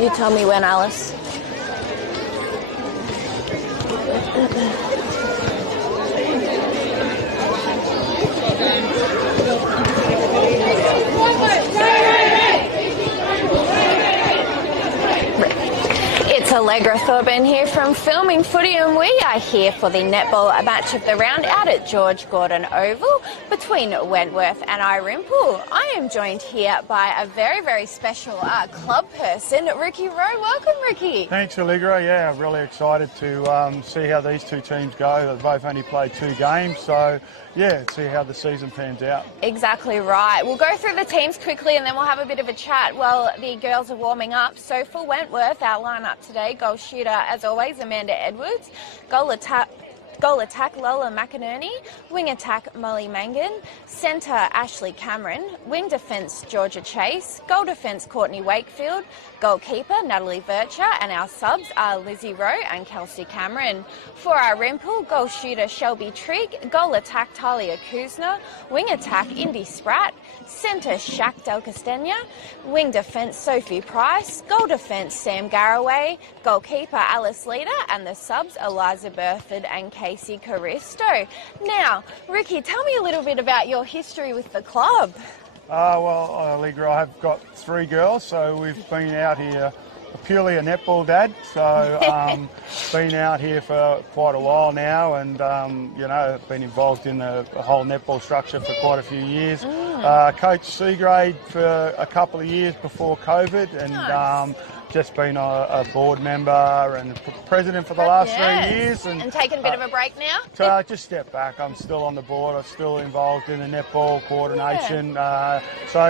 You tell me when, Alice. It's Allegra Thorburn here from Filming Footy, and we are here for the netball match of the round out at George Gordon Oval between Wentworth and Irymple. I am joined here by a very, very special club person, Ricky Rowe. Welcome, Ricky. Thanks, Allegra. Yeah, I'm really excited to see how these two teams go. They've both only played 2 games, so yeah, see how the season pans out. Exactly right. We'll go through the teams quickly and then we'll have a bit of a chat while the girls are warming up. So for Wentworth, our lineup today: goal shooter, as always, Amanda Edwards; goal attack, Lola McInerney; wing attack, Molly Mangan; centre, Ashley Cameron; wing defence, Georgia Chase; goal defence, Courtney Wakefield; goalkeeper, Natalie Vircher; and our subs are Lizzie Rowe and Kelsey Cameron. For our Irymple, goal shooter, Shelby Trigg; goal attack, Talia Kuzner; wing attack, Indy Spratt; centre, Shaq Del Castagna; wing defence, Sophie Price; goal defence, Sam Garraway; goalkeeper, Alice Leader; and the subs, Eliza Burford and Casey Caristo. Now, Ricky, tell me a little bit about your history with the club. Well, Allegra, I've got 3 girls, so we've been out here, purely a netball dad, so been out here for quite a while now, and you know, been involved in the whole netball structure for quite a few years. Coached C grade for a couple of years before COVID, and nice. Just been a board member and president for the last 3 years. And taking a bit of a break now? So I just stepped back. I'm still on the board. I'm still involved in the netball coordination. So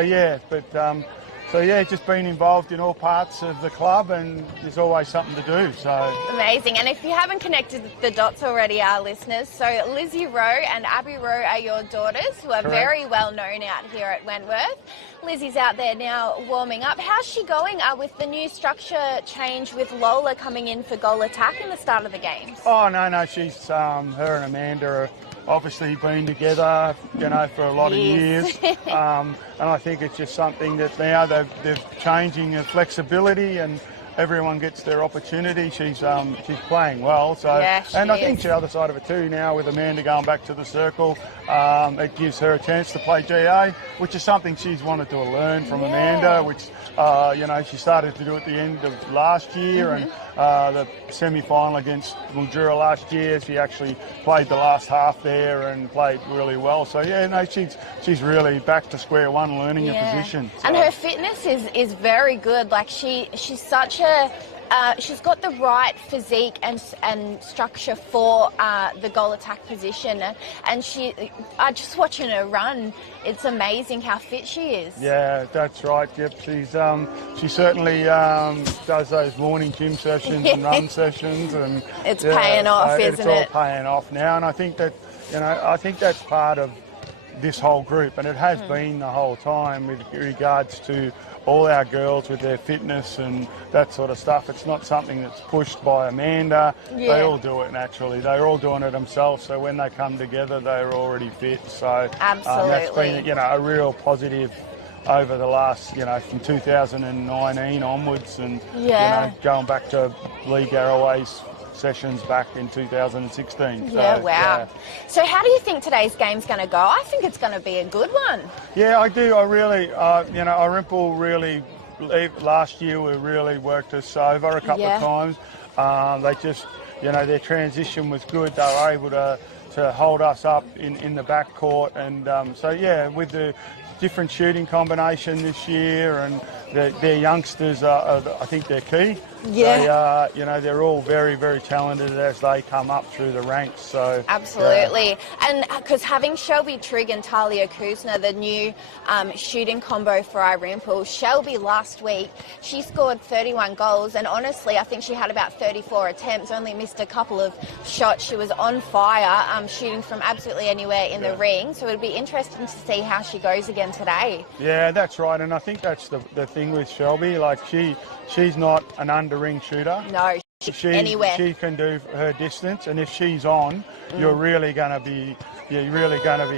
yeah, just been involved in all parts of the club, and there's always something to do. So amazing. And if you haven't connected the dots already, our listeners, so Lizzie Rowe and Abby Rowe are your daughters, who are very well known out here at Wentworth. Lizzie's out there now warming up. How's she going with the new structure change with Lola coming in for goal attack in the start of the games? Oh, no, she's, her and Amanda are obviously been together, you know, for a lot of years. And I think it's just something that now they're changing the flexibility, and everyone gets their opportunity. She's playing well. So, yeah, and I think the other side of it too now, with Amanda going back to the circle, it gives her a chance to play GA, which is something she's wanted to learn from Amanda, which you know, she started to do at the end of last year, and the semi-final against Mildura last year, she actually played the last half there and played really well. So yeah, no, she's really back to square one, learning a position. So. And her fitness is very good. Like she's such a she's got the right physique and structure for the goal attack position, and just watching her run, it's amazing how fit she is. Yeah, that's right. Yep, she certainly does those morning gym sessions and run sessions, and it's paying off, isn't it? It's all paying off now, and I think that, you know, I think that's part of this whole group, and it has been the whole time with regards to all our girls with their fitness and that sort of stuff. It's not something that's pushed by Amanda. Yeah. They all do it naturally. They're all doing it themselves, so when they come together, they're already fit. So absolutely, that's been, you know, a real positive over the last, you know, from 2019 onwards, and you know, going back to Lee Garraway's sessions back in 2016. Yeah, so, wow. Yeah. So how do you think today's game's going to go? I think it's going to be a good one. Yeah, I do. I really, you know, Irymple really, last year we really worked us over a couple of times. They just, you know, their transition was good. They were able to hold us up in the back court, and so yeah, with the different shooting combination this year, and their youngsters I think they're key. Yeah. You know, they're all very, very talented as they come up through the ranks. So absolutely, and because having Shelby Trigg and Talia Kuzner, the new shooting combo for Irymple. Shelby last week, she scored 31 goals, and honestly, I think she had about 34 attempts, only missed a couple of shots. She was on fire, shooting from absolutely anywhere in the ring. So it'd be interesting to see how she goes again today. Yeah, that's right, and I think that's the thing with Shelby. Like she's not an under-ring shooter. No, anywhere. She can do her distance, and if she's on, you're really going to be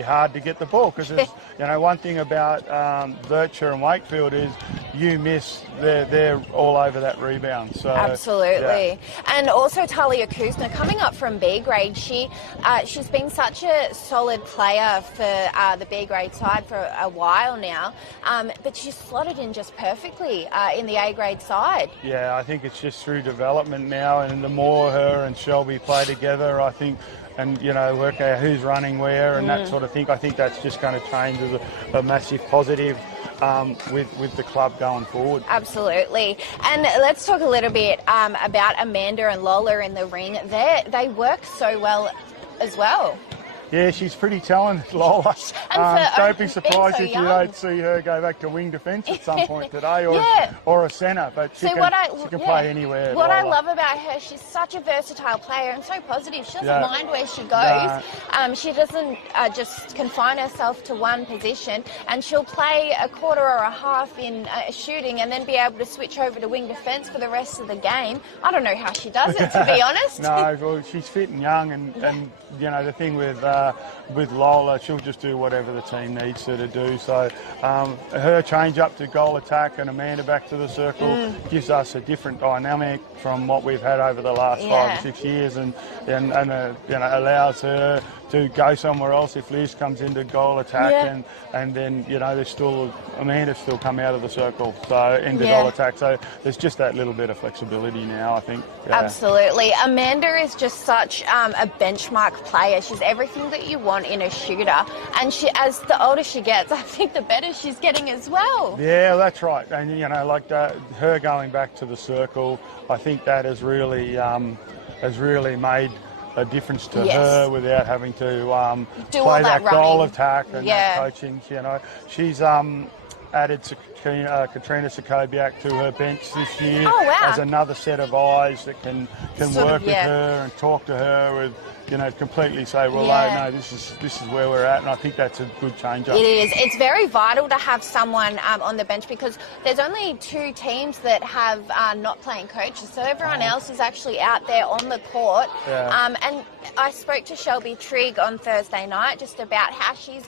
hard to get the ball, because you know, one thing about Vircher and Wakefield is you miss, they're all over that rebound. So Absolutely. yeah. And also Talia Kuzma coming up from B grade. She's been such a solid player for the B grade side for a while now, but she's slotted in just perfectly in the A grade side. Yeah, I think it's just through development now, and the more her and Shelby play together, I think, and work out who's running where and that sort of thing, I think that's just going to change as a massive positive with the club going forward. Absolutely. And let's talk a little bit about Amanda and Lola in the ring. They work so well as well. Yeah, she's pretty talented, Lola. Don't be surprised if you don't see her go back to wing defence at some point today, or a centre. But she can play anywhere. What Lola. I love about her, she's such a versatile player and so positive. She doesn't mind where she goes. She doesn't just confine herself to one position, and she'll play a quarter or a half in shooting and then be able to switch over to wing defence for the rest of the game. I don't know how she does it, to be honest. No, well, she's fit and young, and the thing with Lola, she'll just do whatever the team needs her to do. So her change up to goal attack and Amanda back to the circle gives us a different dynamic from what we've had over the last 5 or 6 years, and allows her to go somewhere else if Liz comes into goal attack, and then there's still Amanda still come out of the circle, so into goal attack. So there's just that little bit of flexibility now, I think. Yeah. Absolutely. Amanda is just such a benchmark player. She's everything that you want in a shooter, and as the older she gets, I think the better she's getting as well. Yeah, that's right. And her going back to the circle, I think that has really made a difference to her without having to play that goal attack and that coaching. She's added Katrina Sokobiak to her bench this year as another set of eyes that can work with her and talk to her with. Completely say, no, this is where we're at, and I think that's a good change up. It is. It's very vital to have someone on the bench, because there's only 2 teams that have not playing coaches, so everyone else is actually out there on the court. And I spoke to Shelby Trigg on Thursday night just about how she's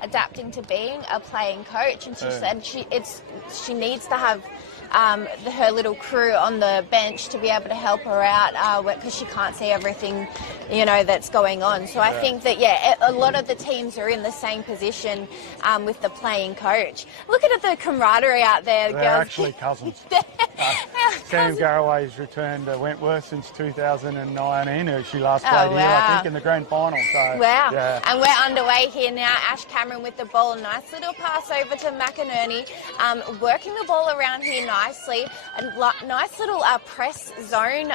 adapting to being a playing coach, and she said she needs to have her little crew on the bench to be able to help her out, because she can't see everything that's going on. So I think that a lot of the teams are in the same position with the playing coach. Look at the camaraderie out there. They're girls. actually cousins. Sam Garraway's returned to Wentworth since 2019. She last played here, I think, in the grand final. So, and we're underway here now. Ash Cameron with the ball. Nice little pass over to McInerney, working the ball around here nicely. A nice little press zone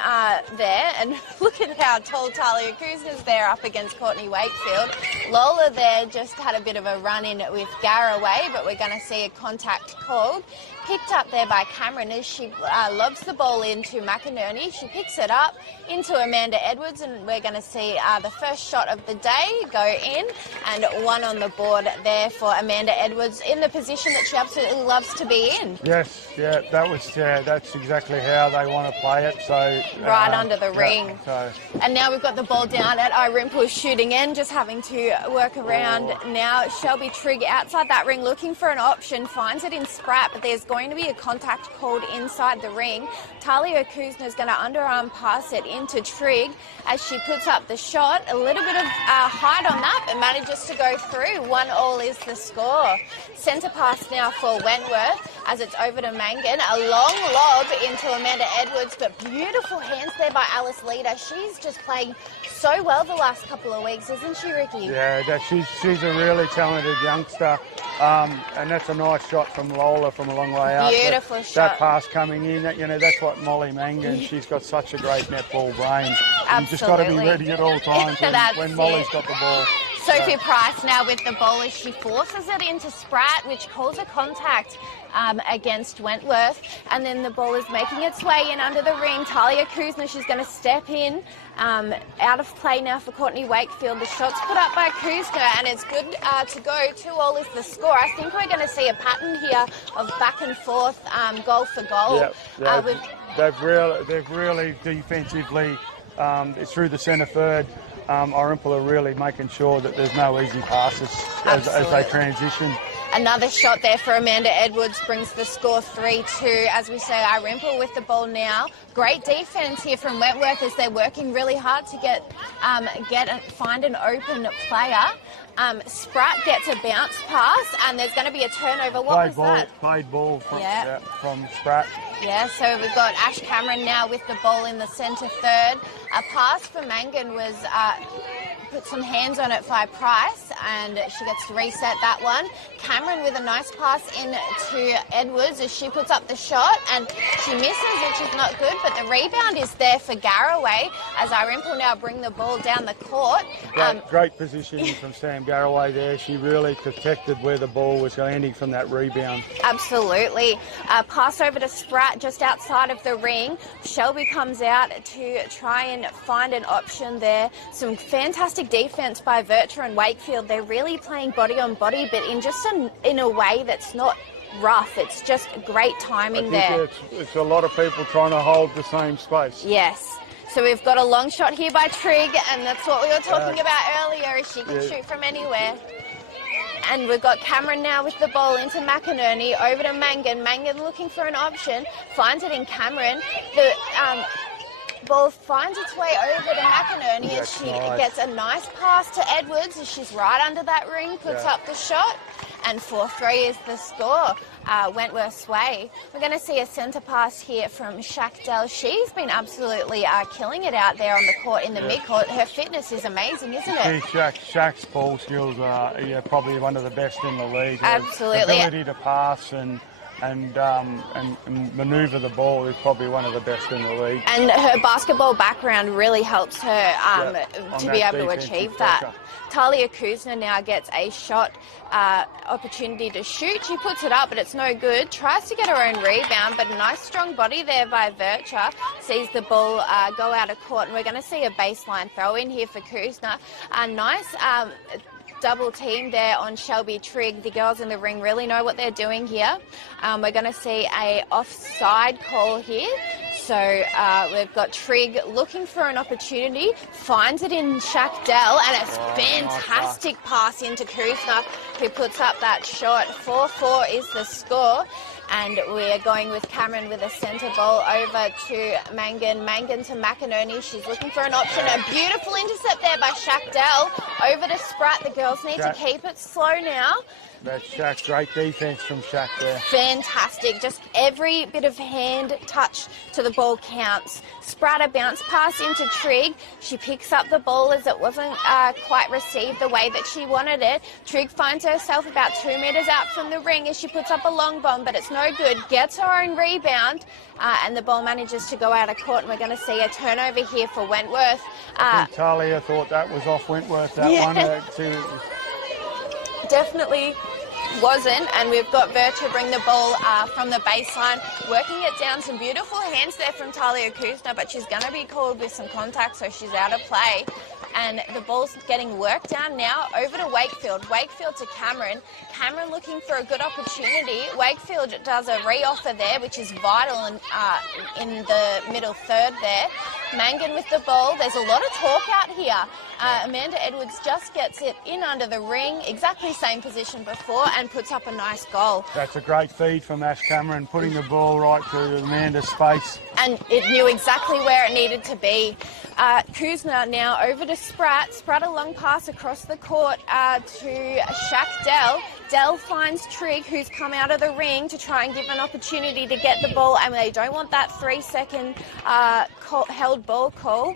there. And look at how tall Talia Kuzma's there up against Courtney Wakefield. Lola there just had a bit of a run-in with Garraway, but we're going to see a contact called. Picked up there by Cameron as she lobs the ball into McInerney. She picks it up into Amanda Edwards, and we're going to see the first shot of the day go in, and 1 on the board there for Amanda Edwards in the position that she absolutely loves to be in. Yes, that's exactly how they want to play it. So right under the ring. So. And now we've got the ball down at Irymple shooting end, just having to work around now. Shelby Trigg outside that ring looking for an option, finds it in Sprat, but there's going to be a contact called inside the ring. Talia Kuzma is going to underarm pass it into Trigg as she puts up the shot. A little bit of height on that, but manages to go through. 1-1 is the score. Centre pass now for Wentworth as it's over to Mangan. A long lob into Amanda Edwards, but beautiful hands there by Alice Leader. She's just playing so well the last couple of weeks, isn't she, Ricky? Yeah, she's a really talented youngster, and that's a nice shot from Lola from a long way out. Beautiful shot. That pass coming in, that's what Molly Mangan, she's got such a great netball brain. Absolutely. You just got to be ready at all times when Molly's got the ball. Sophie Price now with the ball as she forces it into Sprat, which calls a contact against Wentworth, and then the ball is making its way in under the ring. Talia Kuzma, she's going to step in, out of play now for Courtney Wakefield. The shot's put up by Kuzma, and it's good to go. 2-2 is the score. I think we're going to see a pattern here of back and forth, goal for goal. They've really defensively, through the centre third, Irymple are really making sure that there's no easy passes as they transition. Another shot there for Amanda Edwards brings the score 3-2. As we say, Irymple with the ball now. Great defence here from Wentworth as they're working really hard to find an open player. Spratt gets a bounce pass and there's going to be a turnover. Played ball from Spratt. Yeah, so we've got Ash Cameron now with the ball in the centre third. A pass for Mangan was put some hands on it by Price and she gets to reset that one. Cameron with a nice pass in to Edwards as she puts up the shot and she misses, which is not good, but the rebound is there for Garraway as Irymple now bring the ball down the court. Great positioning from Sam Garraway there. She really protected where the ball was landing from that rebound. Absolutely. Pass over to Spratt just outside of the ring. Shelby comes out to try and find an option there. Some fantastic defence by Virtua and Wakefield. They're really playing body on body, but in a way that's not rough. It's just great timing there. It's a lot of people trying to hold the same space. Yes. So we've got a long shot here by Trigg, and that's what we were talking about earlier. She can shoot from anywhere. And we've got Cameron now with the ball into McInerney, over to Mangan. Mangan looking for an option, finds it in Cameron. The ball finds its way over to McInerney and she gets a nice pass to Edwards as she's right under that ring, puts up the shot, and 4-3 is the score. Wentworth's way. We're going to see a centre pass here from Shaq Dell. She's been absolutely killing it out there on the court in the mid-court. Her fitness is amazing, isn't it? Shaq's ball skills are probably one of the best in the league. Absolutely. Her ability to pass and manoeuvre the ball is probably one of the best in the league. And her basketball background really helps her to be able to achieve that. Talia Kuzna now gets a shot opportunity to shoot. She puts it up, but it's no good. Tries to get her own rebound, but a nice strong body there by Virtua. Sees the ball go out of court, and we're going to see a baseline throw in here for Kuzna. A nice double team there on Shelby Trigg. The girls in the ring really know what they're doing here. We're going to see a offside call here. So we've got Trigg looking for an opportunity, finds it in Shaq Dell, and it's fantastic pass into Kuzna, who puts up that shot. 4-4 is the score. And we're going with Cameron with a centre ball over to Mangan. Mangan to McInerney. She's looking for an option. A beautiful intercept there by Shaq Dell. Over to Spratt. The girls need to keep it slow now. That's Shaq. Great defence from Shaq there. Fantastic. Just every bit of hand touch to the ball counts. Spratt, a bounce pass into Trigg. She picks up the ball as it wasn't quite received the way that she wanted it. Trigg finds herself about 2 metres out from the ring as she puts up a long bomb, but it's no good. Gets her own rebound, and the ball manages to go out of court, and we're going to see a turnover here for Wentworth. I think Talia thought that was off Wentworth, that one. Definitely wasn't, and we've got Virtua bring the ball from the baseline, working it down. Some beautiful hands there from Talia Kuzna, but she's going to be called with some contact, so she's out of play. And the ball's getting worked down now over to Wakefield. Wakefield to Cameron. Cameron looking for a good opportunity. Wakefield does a re-offer there, which is vital in the middle third there. Mangan with the ball. There's a lot of talk out here. Amanda Edwards just gets it in under the ring, exactly same position before, and puts up a nice goal. That's a great feed from Ash Cameron, putting the ball right through Amanda's space. And it knew exactly where it needed to be. Kuzna now over to Spratt. Spratt a long pass across the court to Shaq Dell. Dell finds Trigg, who's come out of the ring to try and give an opportunity to get the ball, and they don't want that 3-second held ball call.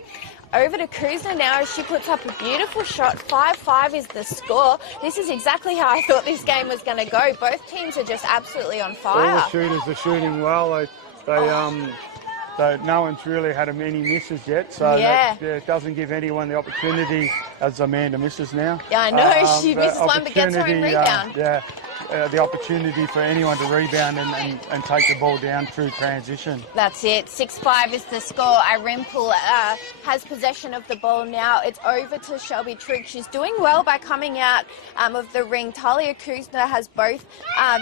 Over to Kuzna now as she puts up a beautiful shot. 5-5 is the score. This is exactly how I thought this game was going to go. Both teams are just absolutely on fire. All the shooters are shooting well. No one's really had many misses yet, so it doesn't give anyone the opportunity, as Amanda misses now. Yeah, I know. She misses one but gets her own rebound. The opportunity for anyone to rebound and take the ball down through transition. That's it. 6-5 is the score. Irymple has possession of the ball now. It's over to Shelby Trigg. She's doing well by coming out of the ring. Talia Kuzna has both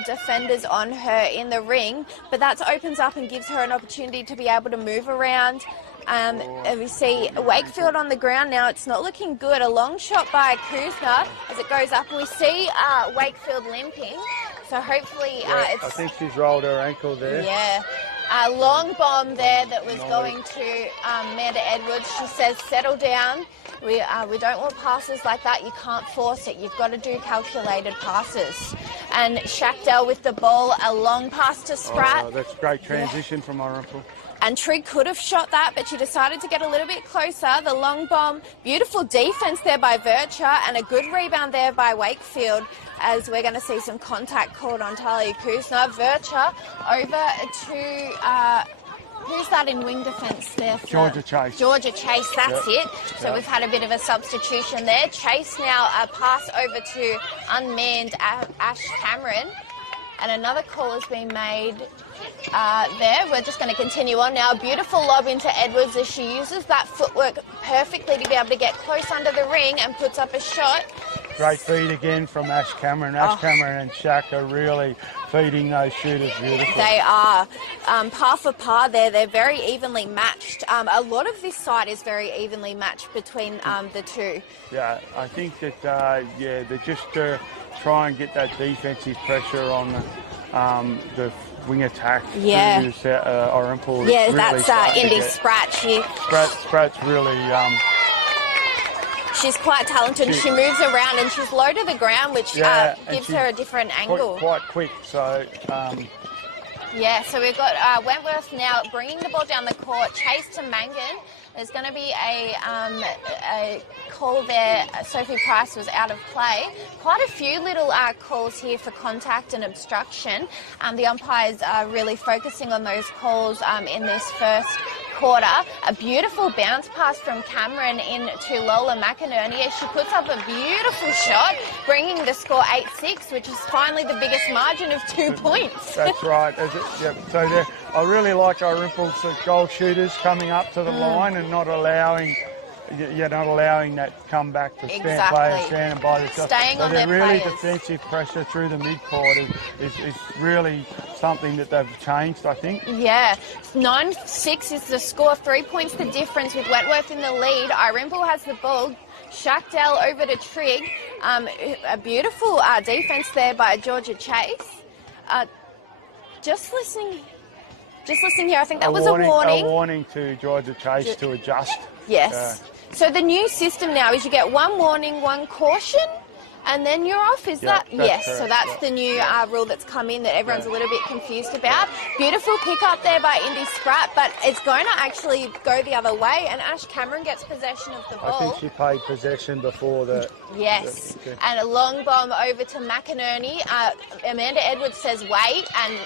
defenders on her in the ring, but that opens up and gives her an opportunity to be able to move around. We see Wakefield on the ground now. It's not looking good. A long shot by Kuzner as it goes up, and we see Wakefield limping. So hopefully I think she's rolled her ankle there. Yeah. A long bomb there that was going to Amanda Edwards. She says, settle down. We don't want passes like that. You can't force it. You've got to do calculated passes. And Shackdale with the ball, a long pass to Spratt. Oh, that's a great transition from Irymple. And Trigg could have shot that, but she decided to get a little bit closer. The long bomb, beautiful defence there by Vircher, and a good rebound there by Wakefield, as we're going to see some contact called on Talia Kuzner. Vircher over to, who's that in wing defence there? Georgia Chase. Georgia Chase, that's it. So we've had a bit of a substitution there. Chase now a pass over to unmanned Ash Cameron. And another call has been made there. We're just going to continue on now. A beautiful lob into Edwards as she uses that footwork perfectly to be able to get close under the ring and puts up a shot. Great feed again from Ash Cameron. Ash Cameron and Shaq are really feeding those shooters beautifully. They are. Par for par there. They're very evenly matched. A lot of this side is very evenly matched between the two. Yeah, I think that, they're just try and get that defensive pressure on the wing attack. Yeah. Irymple. Yeah, really that's Indy Spratt. Spratt's really... she's quite talented. She moves around and she's low to the ground, which gives her a different angle. Quite quick, so... Yeah, so we've got Wentworth now bringing the ball down the court, chase to Mangan. There's going to be a call there. Sophie Price was out of play. Quite a few little calls here for contact and obstruction. The umpires are really focusing on those calls in this first quarter. A beautiful bounce pass from Cameron into Lola McInerney as she puts up a beautiful shot, bringing the score 8-6, which is finally the biggest margin of 2 points. That's right. So I really like Irymple's goal shooters coming up to the line and not allowing that comeback to players standing by the shot. Staying on their really players. Defensive pressure through the mid-court is really something that they've changed, I think. Yeah, 9-6 is the score, 3 points the difference with Wentworth in the lead. Irymple has the ball. Shackdale over to Trigg. A beautiful defence there by Georgia Chase. Just listening here, I think that was a warning. A warning to Georgia Chase to adjust. Yes. So the new system now is you get one warning, one caution, and then you're off. Is that? Yes. Correct. So that's the new rule that's come in that everyone's a little bit confused about. Beautiful pick up there by Indy Spratt, but it's going to actually go the other way, and Ash Cameron gets possession of the ball. I think she played possession before the... Yes, and a long bomb over to McInerney. Amanda Edwards says wait, and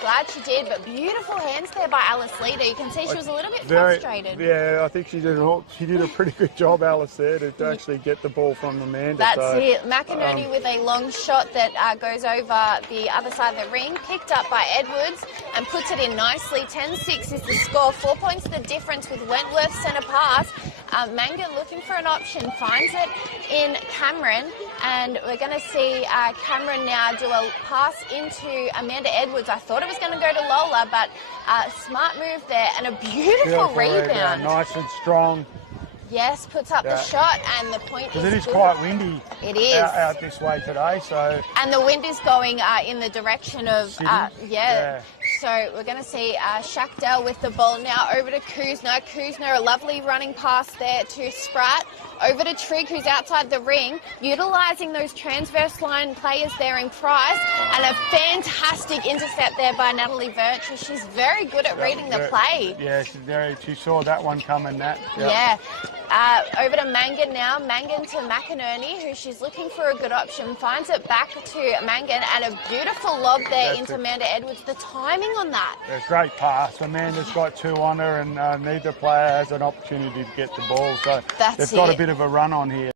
glad she did, but beautiful hands there by Alice Leader. You can see she was a little bit frustrated. Yeah, I think she did a pretty good job, Alice, there to actually get the ball from Amanda. That's it. McInerney with a long shot that goes over the other side of the ring, picked up by Edwards and puts it in nicely. 10-6 is the score, 4 points the difference with Wentworth centre pass. Mangan looking for an option, finds it in Cameron, and we're going to see Cameron now do a pass into Amanda Edwards. I thought it was going to go to Lola, but smart move there and a beautiful rebound. Nice and strong. Yes, puts up the shot, and the point is Because it is good. quite windy out this way today, so... And the wind is going in the direction of... So we're going to see Shackdale with the ball now over to Kuzner. Kuzner, a lovely running pass there to Spratt. Over to Trigg, who's outside the ring, utilising those transverse line players there in Price. And a fantastic intercept there by Natalie Virtue. She's very good at reading the play. Yeah, she saw that one coming, Nat. Yeah. Over to Mangan now. Mangan to McInerney, who she's looking for a good option. Finds it back to Mangan, and a beautiful lob there into Amanda Edwards. The timing on that. Yeah, great pass. Amanda's got two on her, and neither player has an opportunity to get the ball. So they've got a bit of a run on here.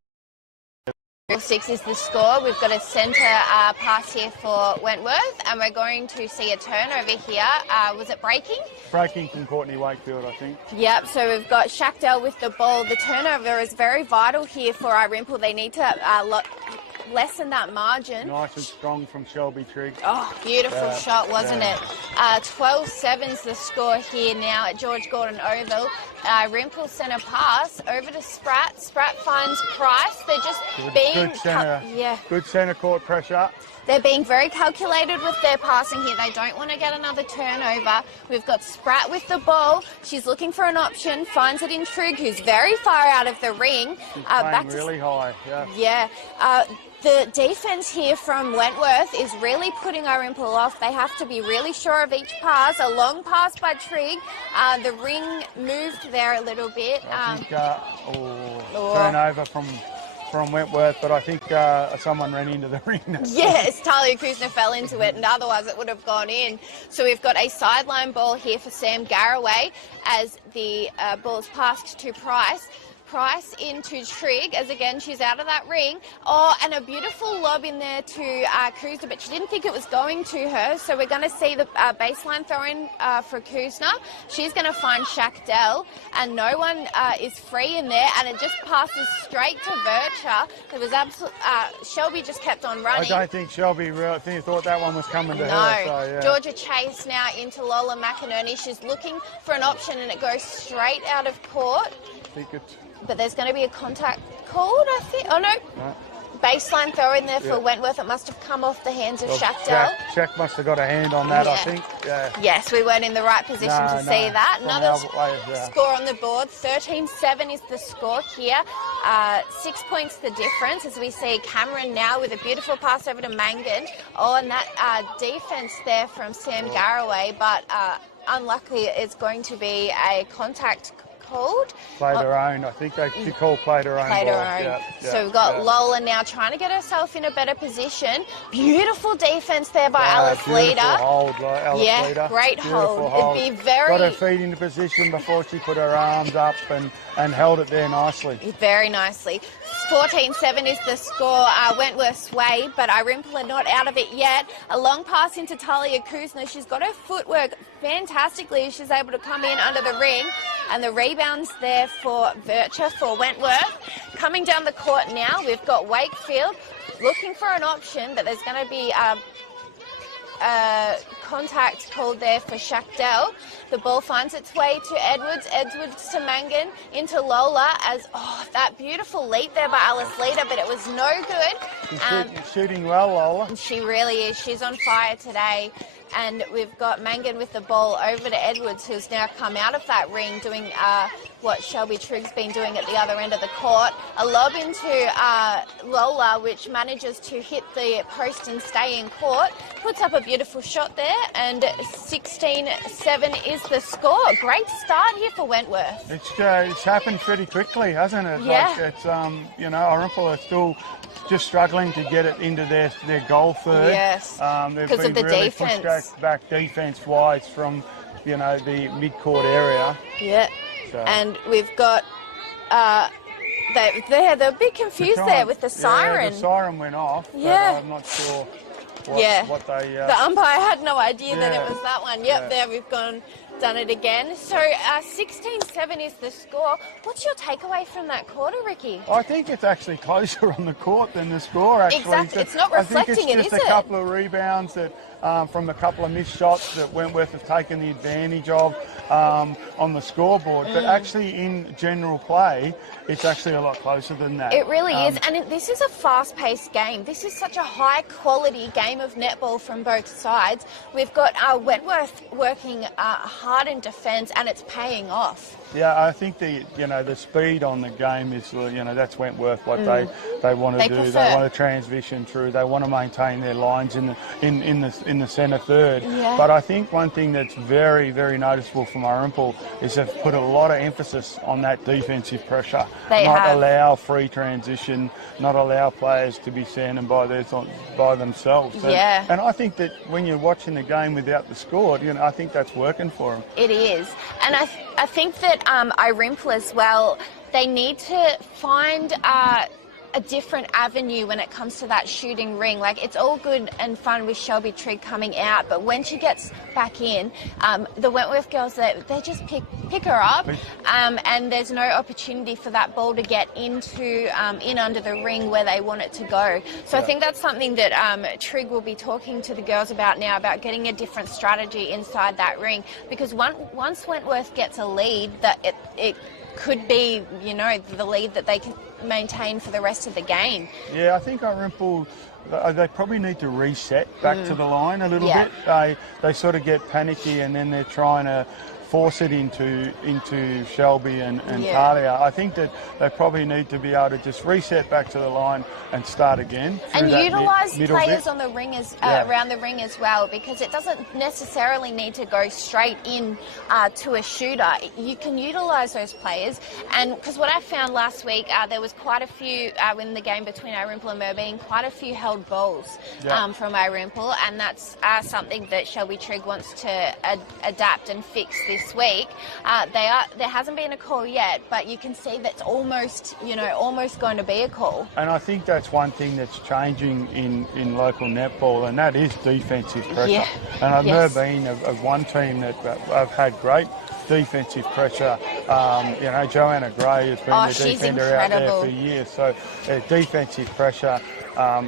6 is the score. We've got a centre pass here for Wentworth, and we're going to see a turnover here. Was it breaking? Breaking from Courtney Wakefield, I think. Yep, so we've got Shackdale with the ball. The turnover is very vital here for Irymple. They need to lessen that margin. Nice and strong from Shelby Trigg. Oh, beautiful shot, wasn't it? 12-7's the score here now at George Gordon Oval. Irymple centre pass over to Spratt. Spratt finds Price. They're just good centre court pressure. They're being very calculated with their passing here. They don't want to get another turnover. We've got Spratt with the ball. She's looking for an option, finds it in Trigg, who's very far out of the ring. She's playing really high, yeah. The defence here from Wentworth is really putting Irymple off. They have to be really sure of each pass. A long pass by Trigg. The ring moved there a little bit. I think, turnover from Wentworth, but I think someone ran into the ring. Yes, Talia Kuzner fell into it, and otherwise it would have gone in. So we've got a sideline ball here for Sam Garraway as the ball's passed to Price. Price into Trigg, as again she's out of that ring. Oh, and a beautiful lob in there to Kuzner, but she didn't think it was going to her, so we're going to see the baseline throw in for Kuzner. She's going to find Shackdell, and no one is free in there, and it just passes straight to Vircher. There was Shelby just kept on running. I don't think Shelby thought that one was coming to her. So, yeah. Georgia Chase now into Lola McInerney. She's looking for an option, and it goes straight out of court. But there's going to be a contact called, I think. Oh, no. Baseline throw in there for Wentworth. It must have come off the hands of Shackdell. Shack must have got a hand on that, I think. Yeah. Yes, we weren't in the right position to see that. Another score on the board. 13-7 is the score here. 6 points the difference as we see Cameron now with a beautiful pass over to Mangan. Oh, and that defence there from Sam Garraway, but unluckily it's going to be a contact called. Played her own. I think she called played her own. So we've got Lola now trying to get herself in a better position. Beautiful defence there by Alice Leader. Hold, Alice Leader. Great hold. It'd be very... Got her feet into position before she put her arms up and held it there nicely. Very nicely. 14-7 is the score. Wentworth sway, but Irymple are not out of it yet. A long pass into Talia Kuzner. She's got her footwork fantastically. She's able to come in under the ring. And the rebounds there for Vircher for Wentworth. Coming down the court now, we've got Wakefield looking for an option, but there's going to be contact called there for Shackdell. The ball finds its way to Edwards. Edwards to Mangan into Lola as, that beautiful leap there by Alice Leader, but it was no good. She's shooting well, Lola. She really is. She's on fire today. And we've got Mangan with the ball over to Edwards, who's now come out of that ring doing what Shelby Trigg's been doing at the other end of the court. A lob into Lola, which manages to hit the post and stay in court. Puts up a beautiful shot there, and 16-7 is the score. Great start here for Wentworth. It's happened pretty quickly, hasn't it? Yeah. Like it's, Irymple are still just struggling to get it into their goal third. Yes, because of the really defence. Pushed back defence-wise from, the mid-court area. Yeah, so. And we've got... they're a bit confused there with the siren. Yeah, the siren went off, but I'm not sure what they... the umpire had no idea that it was that one. Yep, there we've done it again. So 16-7 is the score. What's your takeaway from that quarter, Ricky? I think it's actually closer on the court than the score, actually. Exactly. So it's not reflecting it, is it? I think it's just a couple of rebounds that from a couple of missed shots that Wentworth have taken the advantage of on the scoreboard. But actually in general play, it's actually a lot closer than that. It really is. And this is a fast-paced game. This is such a high-quality game of netball from both sides. We've got Wentworth working hard in defence, and it's paying off. Yeah, I think the speed on the game is that's Wentworth what they want to do. Prefer. They want to transition through. They want to maintain their lines in the centre third. Yeah. But I think one thing that's very, very noticeable from Irymple is they've put a lot of emphasis on that defensive pressure. Allow free transition, not allow players to be standing by themselves. And I think that when you're watching the game without the score, I think that's working for them. It is, and I think that Irymple as well, they need to find a a different avenue when it comes to that shooting ring. Like, it's all good and fun with Shelby Trigg coming out, but when she gets back in, the Wentworth girls, they just pick her up, and there's no opportunity for that ball to get into in under the ring where they want it to go. So I think that's something that Trigg will be talking to the girls about now, about getting a different strategy inside that ring, because once Wentworth gets a lead, that it could be, you know, the lead that they can maintain for the rest of the game. Yeah, I think Irymple, they probably need to reset back to the line a little bit. They sort of get panicky, and then they're trying to force it into Shelby and Talia. I think that they probably need to be able to just reset back to the line and start again. And utilise players on the ring around the ring as well, because it doesn't necessarily need to go straight in to a shooter. You can utilise those players, and because what I found last week, there was quite a few in the game between Irymple and Merbein, quite a few held balls from Irymple, and that's something that Shelby Trigg wants to adapt and fix this week. There hasn't been a call yet, but you can see that's almost going to be a call. And I think that's one thing that's changing in local netball, and that is defensive pressure. Yeah. And Merbein of one team that have had great defensive pressure. Joanna Gray has been the defender out there for years, so defensive pressure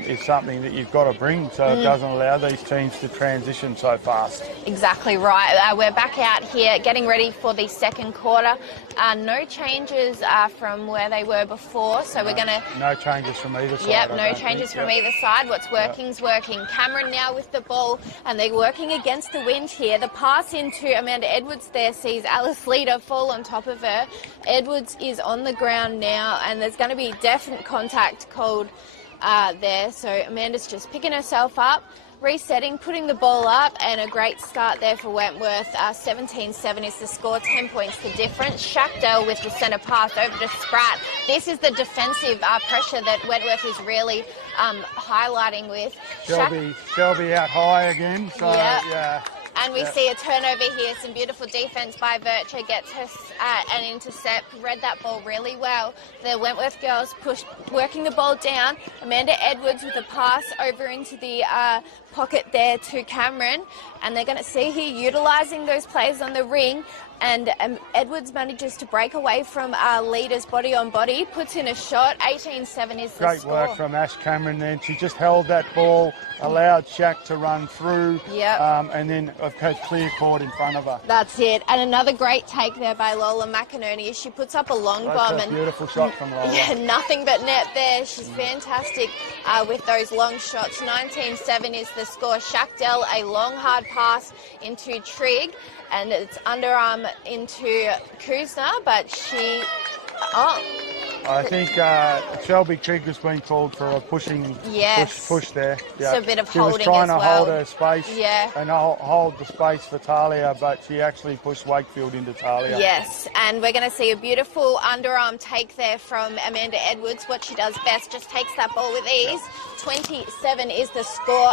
is something that you've got to bring, so it doesn't allow these teams to transition so fast. Exactly right. We're back out here getting ready for the second quarter. No changes from where they were before, so we're going to... No changes from either side. Yep, no changes from either side. What's working's working. Cameron now with the ball, and they're working against the wind here. The pass into Amanda Edwards there sees Alice Leader fall on top of her. Edwards is on the ground now, and there's going to be definite contact called there. So Amanda's just picking herself up, resetting, putting the ball up, and a great start there for Wentworth. 17-7 is the score, 10 points the difference. Shackdale with the centre pass over to Spratt. This is the defensive pressure that Wentworth is really highlighting with. Shelby out high again, so yeah. And we see a turnover here, some beautiful defence by Virtue, gets her an intercept, read that ball really well. The Wentworth girls working the ball down. Amanda Edwards with a pass over into the pocket there to Cameron, and they're going to see here utilising those players on the ring, and Edwards manages to break away from Leader's body on body, puts in a shot. 18-7 is the score. Great work from Ash Cameron then. She just held that ball, allowed Shaq to run through, and then I've had clear court in front of her. That's it. And another great take there by Lola McInerney. She puts up a long bomb. That's a beautiful shot from Lola. Yeah, nothing but net there. She's fantastic with those long shots. 19-7 is the score. Shackdell, a long hard pass into Trigg, and it's underarm into Kuzner, but she... I think Shelby Trigg has been called for a push there. Yeah. It's a bit of holding as well. She was trying to hold her space and hold the space for Talia, but she actually pushed Wakefield into Talia. Yes, and we're going to see a beautiful underarm take there from Amanda Edwards. What she does best, just takes that ball with ease. 27 is the score.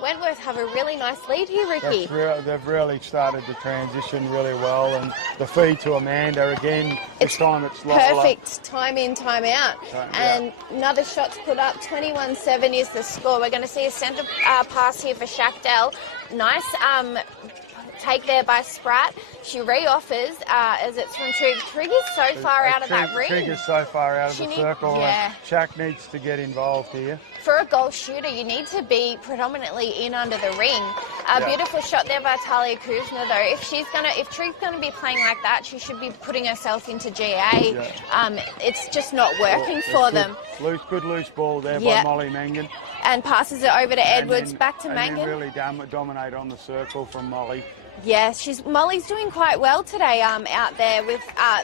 Wentworth have a really nice lead here, Ricky. They've really started to transition really well, and the feed to Amanda again, this time it's perfect time in, time out. And another shot's put up. 21-7 is the score. We're going to see a centre pass here for Shackdale. Nice take there by Spratt. She re-offers as it's from Trigg. Trigg is so far out of that ring. Trigg is so far out of the circle. Shaq needs to get involved here. For a goal shooter, you need to be predominantly in under the ring. Beautiful shot there by Talia Kuzner, though. If Trigg's gonna be playing like that, she should be putting herself into GA. It's just not working for them. Good loose ball there by Molly Mangan. And passes it over to Edwards, back to Mangan. And really dominate on the circle from Molly. Yeah, Molly's doing quite well today out there with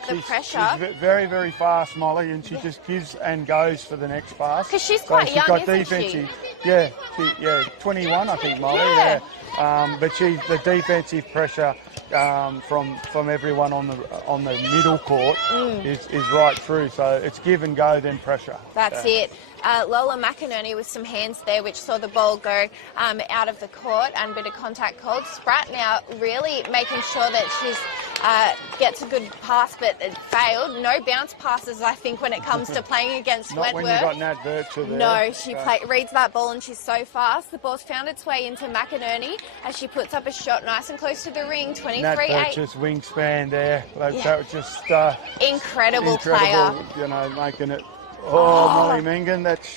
the pressure. She's very, very fast, Molly, and she just gives and goes for the next pass. Because she's quite young, isn't she? Yeah, 21, I think, Molly. Yeah. But the defensive pressure from everyone on the middle court is right through. So it's give and go, then pressure. That's it. Lola McInerney with some hands there, which saw the ball go out of the court and a bit of contact called. Spratt now really making sure that she's gets a good pass, but it failed. No bounce passes, I think, when it comes to playing against Not Wentworth. when you got Nat Virtue there. No, she reads that ball and she's so fast. The ball's found its way into McInerney as she puts up a shot nice and close to the ring. 23-8. Nat Virtue's wingspan there. Like, that was just incredible player. You know, making it. Oh, Molly Mengen, that's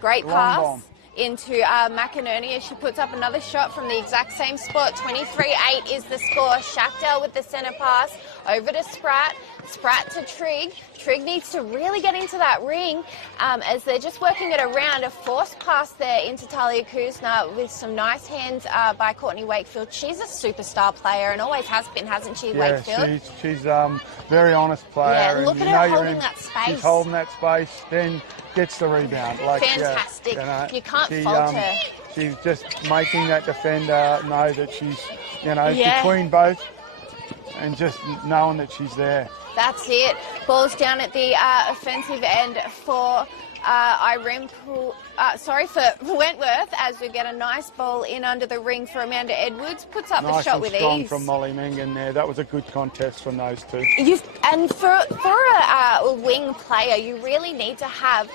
great long pass bomb. Into McInerney as she puts up another shot from the exact same spot. 23-8 is the score. Shackdale with the centre pass over to Spratt. Spratt to Trigg. Trigg needs to really get into that ring as they're just working it around. A forced pass there into Talia Kuzna with some nice hands by Courtney Wakefield. She's a superstar player and always has been, hasn't she, Wakefield? Yeah, she's very honest player. Yeah, look and at her holding that space. She's holding that space, then gets the rebound. Like, fantastic. Yeah, you can't fault her. She's just making that defender know that she's, between both and just knowing that she's there. That's it. Ball's down at the offensive end for Irymple. For Wentworth, as we get a nice ball in under the ring for Amanda Edwards. Puts up the shot with ease. Nice and strong from Molly Mengen there. That was a good contest from those two. And for a wing player, you really need to have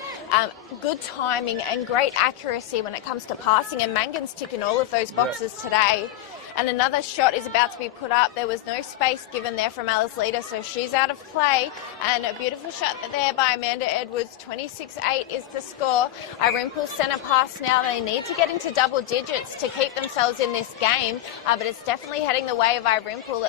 good timing and great accuracy when it comes to passing. And Mangan's ticking all of those boxes today. And another shot is about to be put up. There was no space given there from Alice Leader, so she's out of play. And a beautiful shot there by Amanda Edwards. 26-8 is the score. Irymple centre pass now. They need to get into double digits to keep themselves in this game, but it's definitely heading the way of Irymple.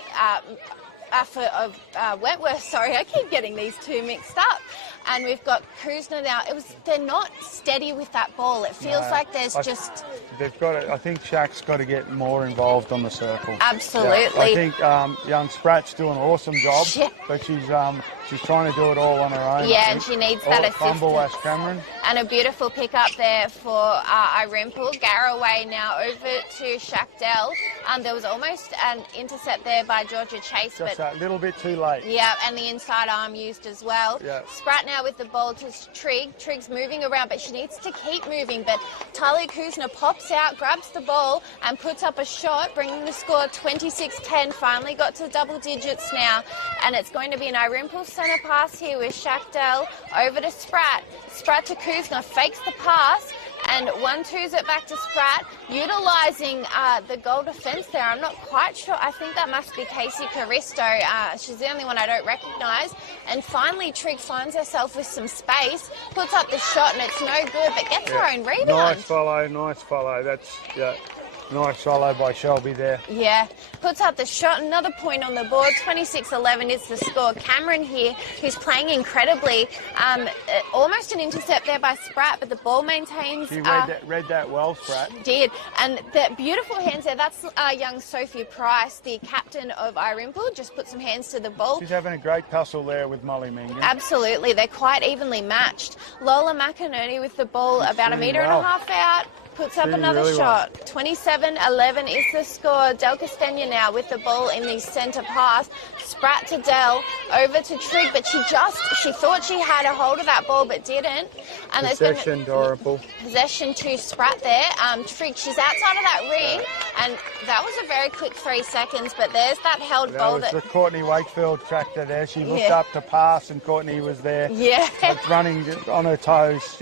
Wentworth, sorry, I keep getting these two mixed up. And we've got Kuzna now. They're not steady with that ball. It feels like there's just... They've got to, I think Shaq's got to get more involved on the circle. Absolutely. Yeah, I think young Spratt's doing an awesome job, but she's trying to do it all on her own. Yeah, and she needs that assistance. Fumble Ash Cameron. And a beautiful pick up there for Irymple. Garraway now over to Shackdell. There was almost an intercept there by Georgia Chase. Just a little bit too late. Yeah, and the inside arm used as well. Yeah. Spratt now with the ball to Trigg. Trigg's moving around, but she needs to keep moving. But Talia Kuzna pops out, grabs the ball, and puts up a shot, bringing the score 26-10. Finally got to double digits now. And it's going to be an Irymple centre pass here with Shackdell over to Spratt. Spratt to Kuzna, fakes the pass, and 1-2s it back to Spratt, utilising the goal defence there. I'm not quite sure. I think that must be Casey Caristo. She's the only one I don't recognise. And finally, Trigg finds herself with some space, puts up the shot, and it's no good, but gets her own rebound. Nice follow. That's, nice follow by Shelby there. Yeah, puts up the shot, another point on the board. 26-11 is the score. Cameron here, who's playing incredibly. Almost an intercept there by Spratt, but the ball maintains. She read that well, Spratt. Did, and the beautiful hands there. That's young Sophie Price, the captain of Irymple. Just put some hands to the ball. She's having a great tussle there with Molly Mengen. Absolutely, they're quite evenly matched. Lola McInerney with the ball about a metre and a half out. Puts up another shot. 27-11 is the score. Del Castagna now with the ball in the centre pass. Spratt to Del, over to Trigg, but she thought she had a hold of that ball but didn't. And possession to Irymple. Possession to Spratt there. Trigg, she's outside of that ring, and that was a very quick 3 seconds, but there's that held ball. That was the Courtney Wakefield tractor there. She looked up to pass and Courtney was there. Yeah. Running on her toes.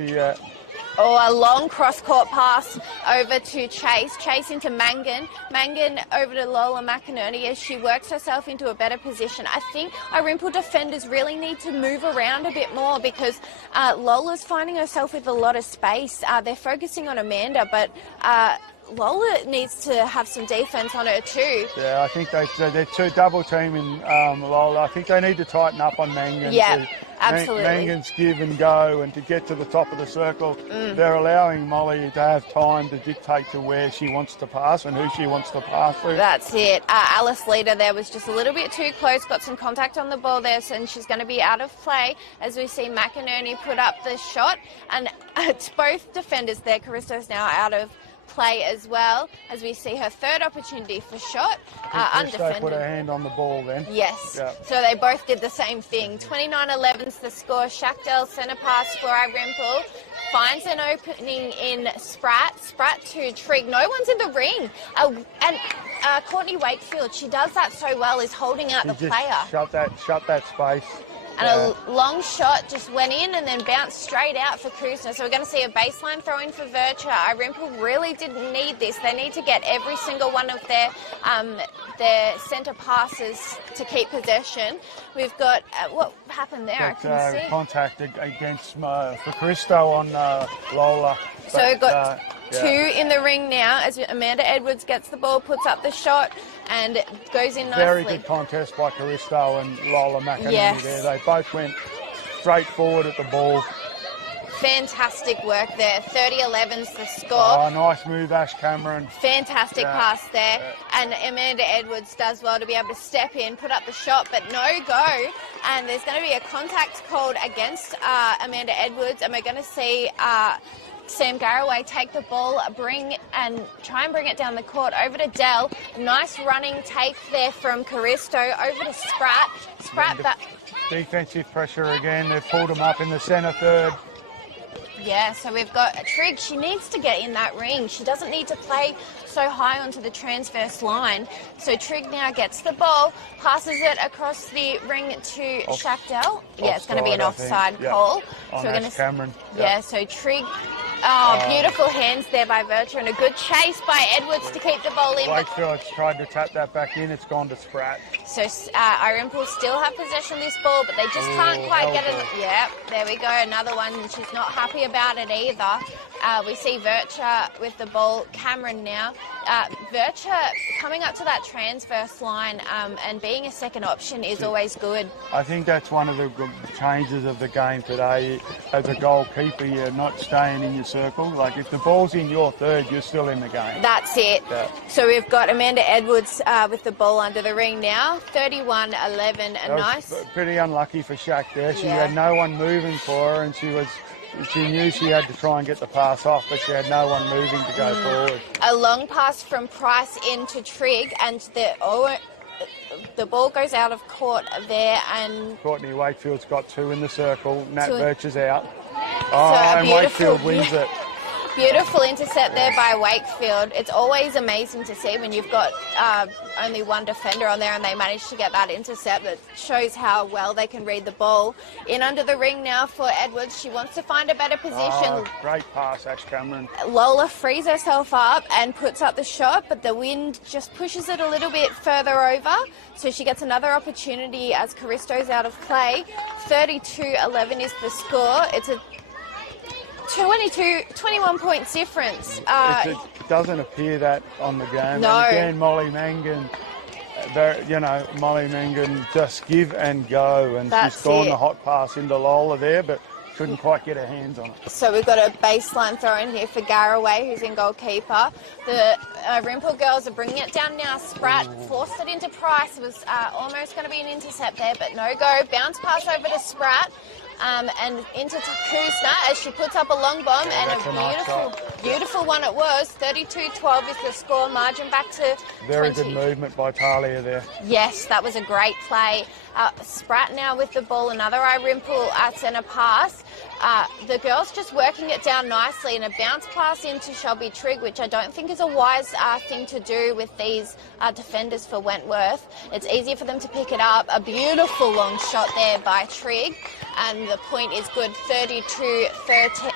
A long cross-court pass over to Chase. Chase into Mangan. Mangan over to Lola McInerney as she works herself into a better position. I think Irymple defenders really need to move around a bit more because Lola's finding herself with a lot of space. They're focusing on Amanda, but Lola needs to have some defence on her too. Yeah, I think they're two double teaming Lola. I think they need to tighten up on Mangan. Yeah, absolutely. Mangan's give and go, and to get to the top of the circle, they're allowing Molly to have time to dictate to where she wants to pass and who she wants to pass to. That's it. Alice Leader there was just a little bit too close, got some contact on the ball there, and she's going to be out of play as we see McInerney put up the shot. And it's both defenders there. Caristo's now out of play as well, as we see her third opportunity for shot, undefended. Put her hand on the ball then. Yes, yeah. So they both did the same thing. 29-11's the score. Shackdell centre pass for Irymple. Finds an opening in Spratt. Spratt to Trigg. No one's in the ring. And Courtney Wakefield, she does that so well, is holding out the player. Shut that space. And a long shot just went in and then bounced straight out for Kuzner. So we're going to see a baseline throw in for Virtue. Irymple really didn't need this. They need to get every single one of their centre passes to keep possession. We've got, what happened there? I can see. Contact against for Christo on Lola. So we've got two in the ring now as Amanda Edwards gets the ball, puts up the shot and goes in nicely. Very good contest by Caristo and Lola McInerney there. They both went straight forward at the ball. Fantastic work there. 30-11's the score. Oh, nice move, Ash Cameron. Fantastic pass there. And Amanda Edwards does well to be able to step in, put up the shot, but no go. And there's going to be a contact called against Amanda Edwards, and we're going to see Sam Garraway take the ball, try and bring it down the court over to Dell. Nice running take there from Caristo over to Spratt. Defensive pressure again. They've pulled him up in the centre third. Yeah, so we've got Trigg. She needs to get in that ring. She doesn't need to play so high onto the transverse line. So Trigg now gets the ball, passes it across the ring to Shackdell. Yeah, it's going to be an offside call. On so we're going to Cameron. Yeah, so Trigg. Oh, beautiful hands there by Virtue and a good chase by Edwards to keep the ball in. Wakefield's tried to tap that back in. It's gone to Spratt. So Irymple still have possession of this ball, but they just can't quite get it. Yeah, there we go. Another one. She's not happy about it either. We see Virtue with the ball. Cameron now. Virtue coming up to that transverse line and being a second option is always good. I think that's one of the good changes of the game today. As a goalkeeper, you're not staying in your circle. Like, if the ball's in your third, you're still in the game. That's it. Yeah. So we've got Amanda Edwards with the ball under the ring now. 31-11, a nice. Pretty unlucky for Shaq there. She had no one moving for her, and she knew she had to try and get the pass off, but she had no one moving to go forward. A long pass from Price into Trigg, and the ball goes out of court there, and Courtney Wakefield's got two in the circle. Nat Birch is out. And Wakefield wins it. Beautiful intercept there by Wakefield. It's always amazing to see when you've got only one defender on there and they manage to get that intercept. That shows how well they can read the ball. In under the ring now for Edwards. She wants to find a better position. Great pass, Ash Cameron. Lola frees herself up and puts up the shot, but the wind just pushes it a little bit further over. So she gets another opportunity as Caristo's out of play. 32-11 is the score. It's a 21 points difference. It doesn't appear that on the game. No. And again, Molly Mangan just give and go, and she's gone the hot pass into Lola there, but couldn't quite get her hands on it. So we've got a baseline throw in here for Garraway, who's in goalkeeper. The Irymple girls are bringing it down now. Spratt forced it into Price. It was almost going to be an intercept there, but no go. Bounce pass over to Spratt. And into Kuzner as she puts up a long bomb, and a beautiful one it was. 32-12 is the score. Margin back to 20. Very good movement by Talia there. Yes, that was a great play. Spratt now with the ball, another Irymple centre pass. The girls just working it down nicely, and a bounce pass into Shelby Trigg, which I don't think is a wise thing to do with these defenders for Wentworth. It's easier for them to pick it up. A beautiful long shot there by Trigg, and the point is good. 32-13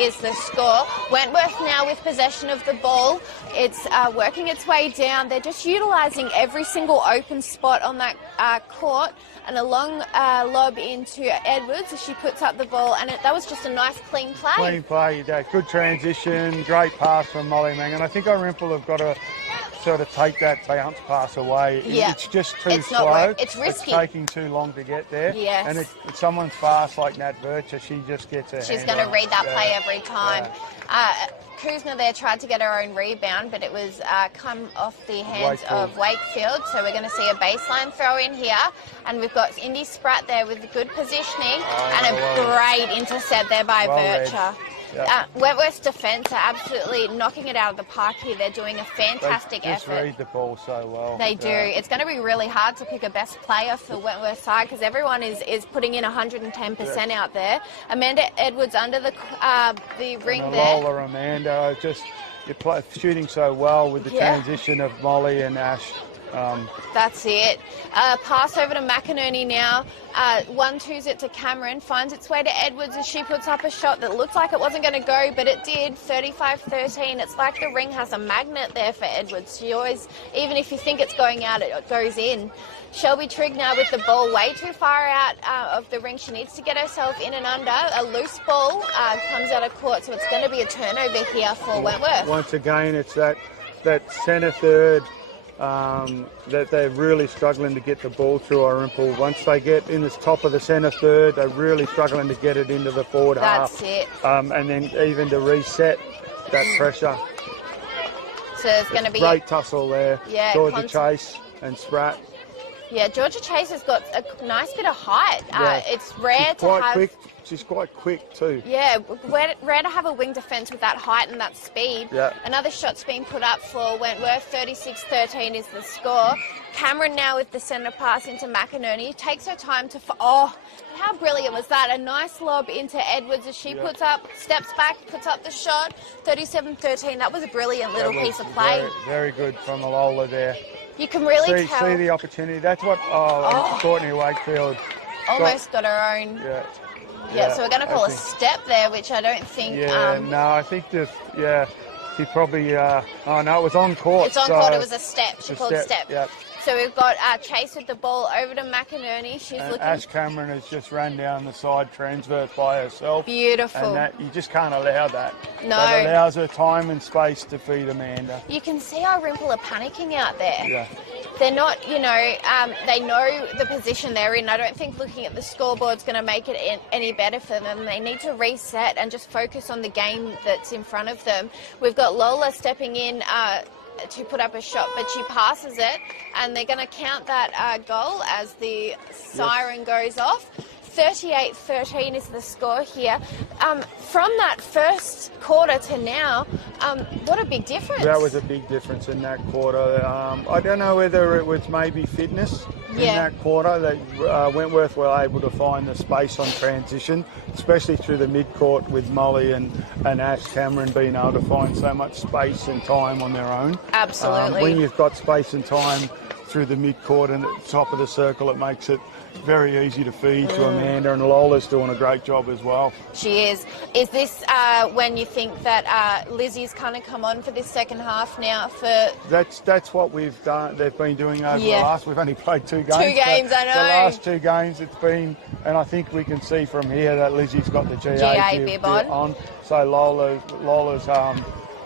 is the score. Wentworth now with possession of the ball. It's working its way down. They're just utilising every single open spot on that court, and a long lob into Edwards as she puts up the ball, and that was just a nice clean play. Clean play, good transition, great pass from Molly Mangan. I think Irymple have got to sort of take that bounce pass away. Yeah. It's just too slow. It's risky. It's taking too long to get there. Yes. And if someone's fast like Nat Virtue, she just gets her She's going to read that play every time. Kuzner there tried to get her own rebound, but it was come off the hands of Wakefield. So we're going to see a baseline throw in here. And we've got Indy Spratt there with good positioning and a great intercept there by Virtue. Yep. Wentworth's defence are absolutely knocking it out of the park here. They're doing a fantastic effort. They just read the ball so well. They do. It's going to be really hard to pick a best player for Wentworth side because everyone is putting in 110% out there. Amanda Edwards under the ring there. Lola Amanda, just you're shooting so well with the transition of Molly and Ash. That's it. Pass over to McInerney now. 1-2s it to Cameron. Finds its way to Edwards as she puts up a shot that looked like it wasn't going to go, but it did. 35-13. It's like the ring has a magnet there for Edwards. She always, even if you think it's going out, it goes in. Shelby Trigg now with the ball way too far out of the ring. She needs to get herself in and under. A loose ball comes out of court, so it's going to be a turnover here for Wentworth. Once again, it's that centre third that they're really struggling to get the ball through Irymple. Once they get in the top of the centre third, they're really struggling to get it into the forward half. That's it. And then even to reset that pressure. So it's going to be great tussle there. Yeah, Georgia Chase and Spratt. Yeah, Georgia Chase has got a nice bit of height. It's rare to have... Quick. She's quite quick too. Yeah, rare to have a wing defence with that height and that speed. Yeah. Another shot's being put up for Wentworth. 36-13 is the score. Cameron now with the centre pass into McInerney. Takes her time to... Oh, how brilliant was that? A nice lob into Edwards as she puts up, steps back, puts up the shot. 37-13. That was a brilliant little piece of play. Very, very good from Alola there. You can really tell. See the opportunity. That's what Courtney Wakefield almost got her own. Yeah, so we're going to call a step there, which I don't think... no, I think she probably... oh, no, it was on court. It's on court, it was a step. She called step. Yeah. So we've got Chase with the ball over to McInerney. She's looking... Ash Cameron has just run down the side transverse by herself. Beautiful. And that, you just can't allow that. No. That allows her time and space to feed Amanda. You can see Irymple are panicking out there. Yeah. They're not, they know the position they're in. I don't think looking at the scoreboard's going to make it any better for them. They need to reset and just focus on the game that's in front of them. We've got Lola stepping in to put up a shot, but she passes it, and they're going to count that goal as the siren goes off. 38-13 is the score here. From that first quarter to now, what a big difference. That was a big difference in that quarter. I don't know whether it was maybe fitness in that quarter that Wentworth were able to find the space on transition, especially through the mid-court with Molly and Ash Cameron being able to find so much space and time on their own. Absolutely. When you've got space and time through the mid-court and at the top of the circle, it makes it very easy to feed to Amanda, and Lola's doing a great job as well. She is. Is this when you think that Lizzie's kind of come on for this second half now? That's what we've done. They've been doing over the last. We've only played 2 games. 2 games, I know. The last 2 games, it's been, and I think we can see from here that Lizzie's got the GA bib on. So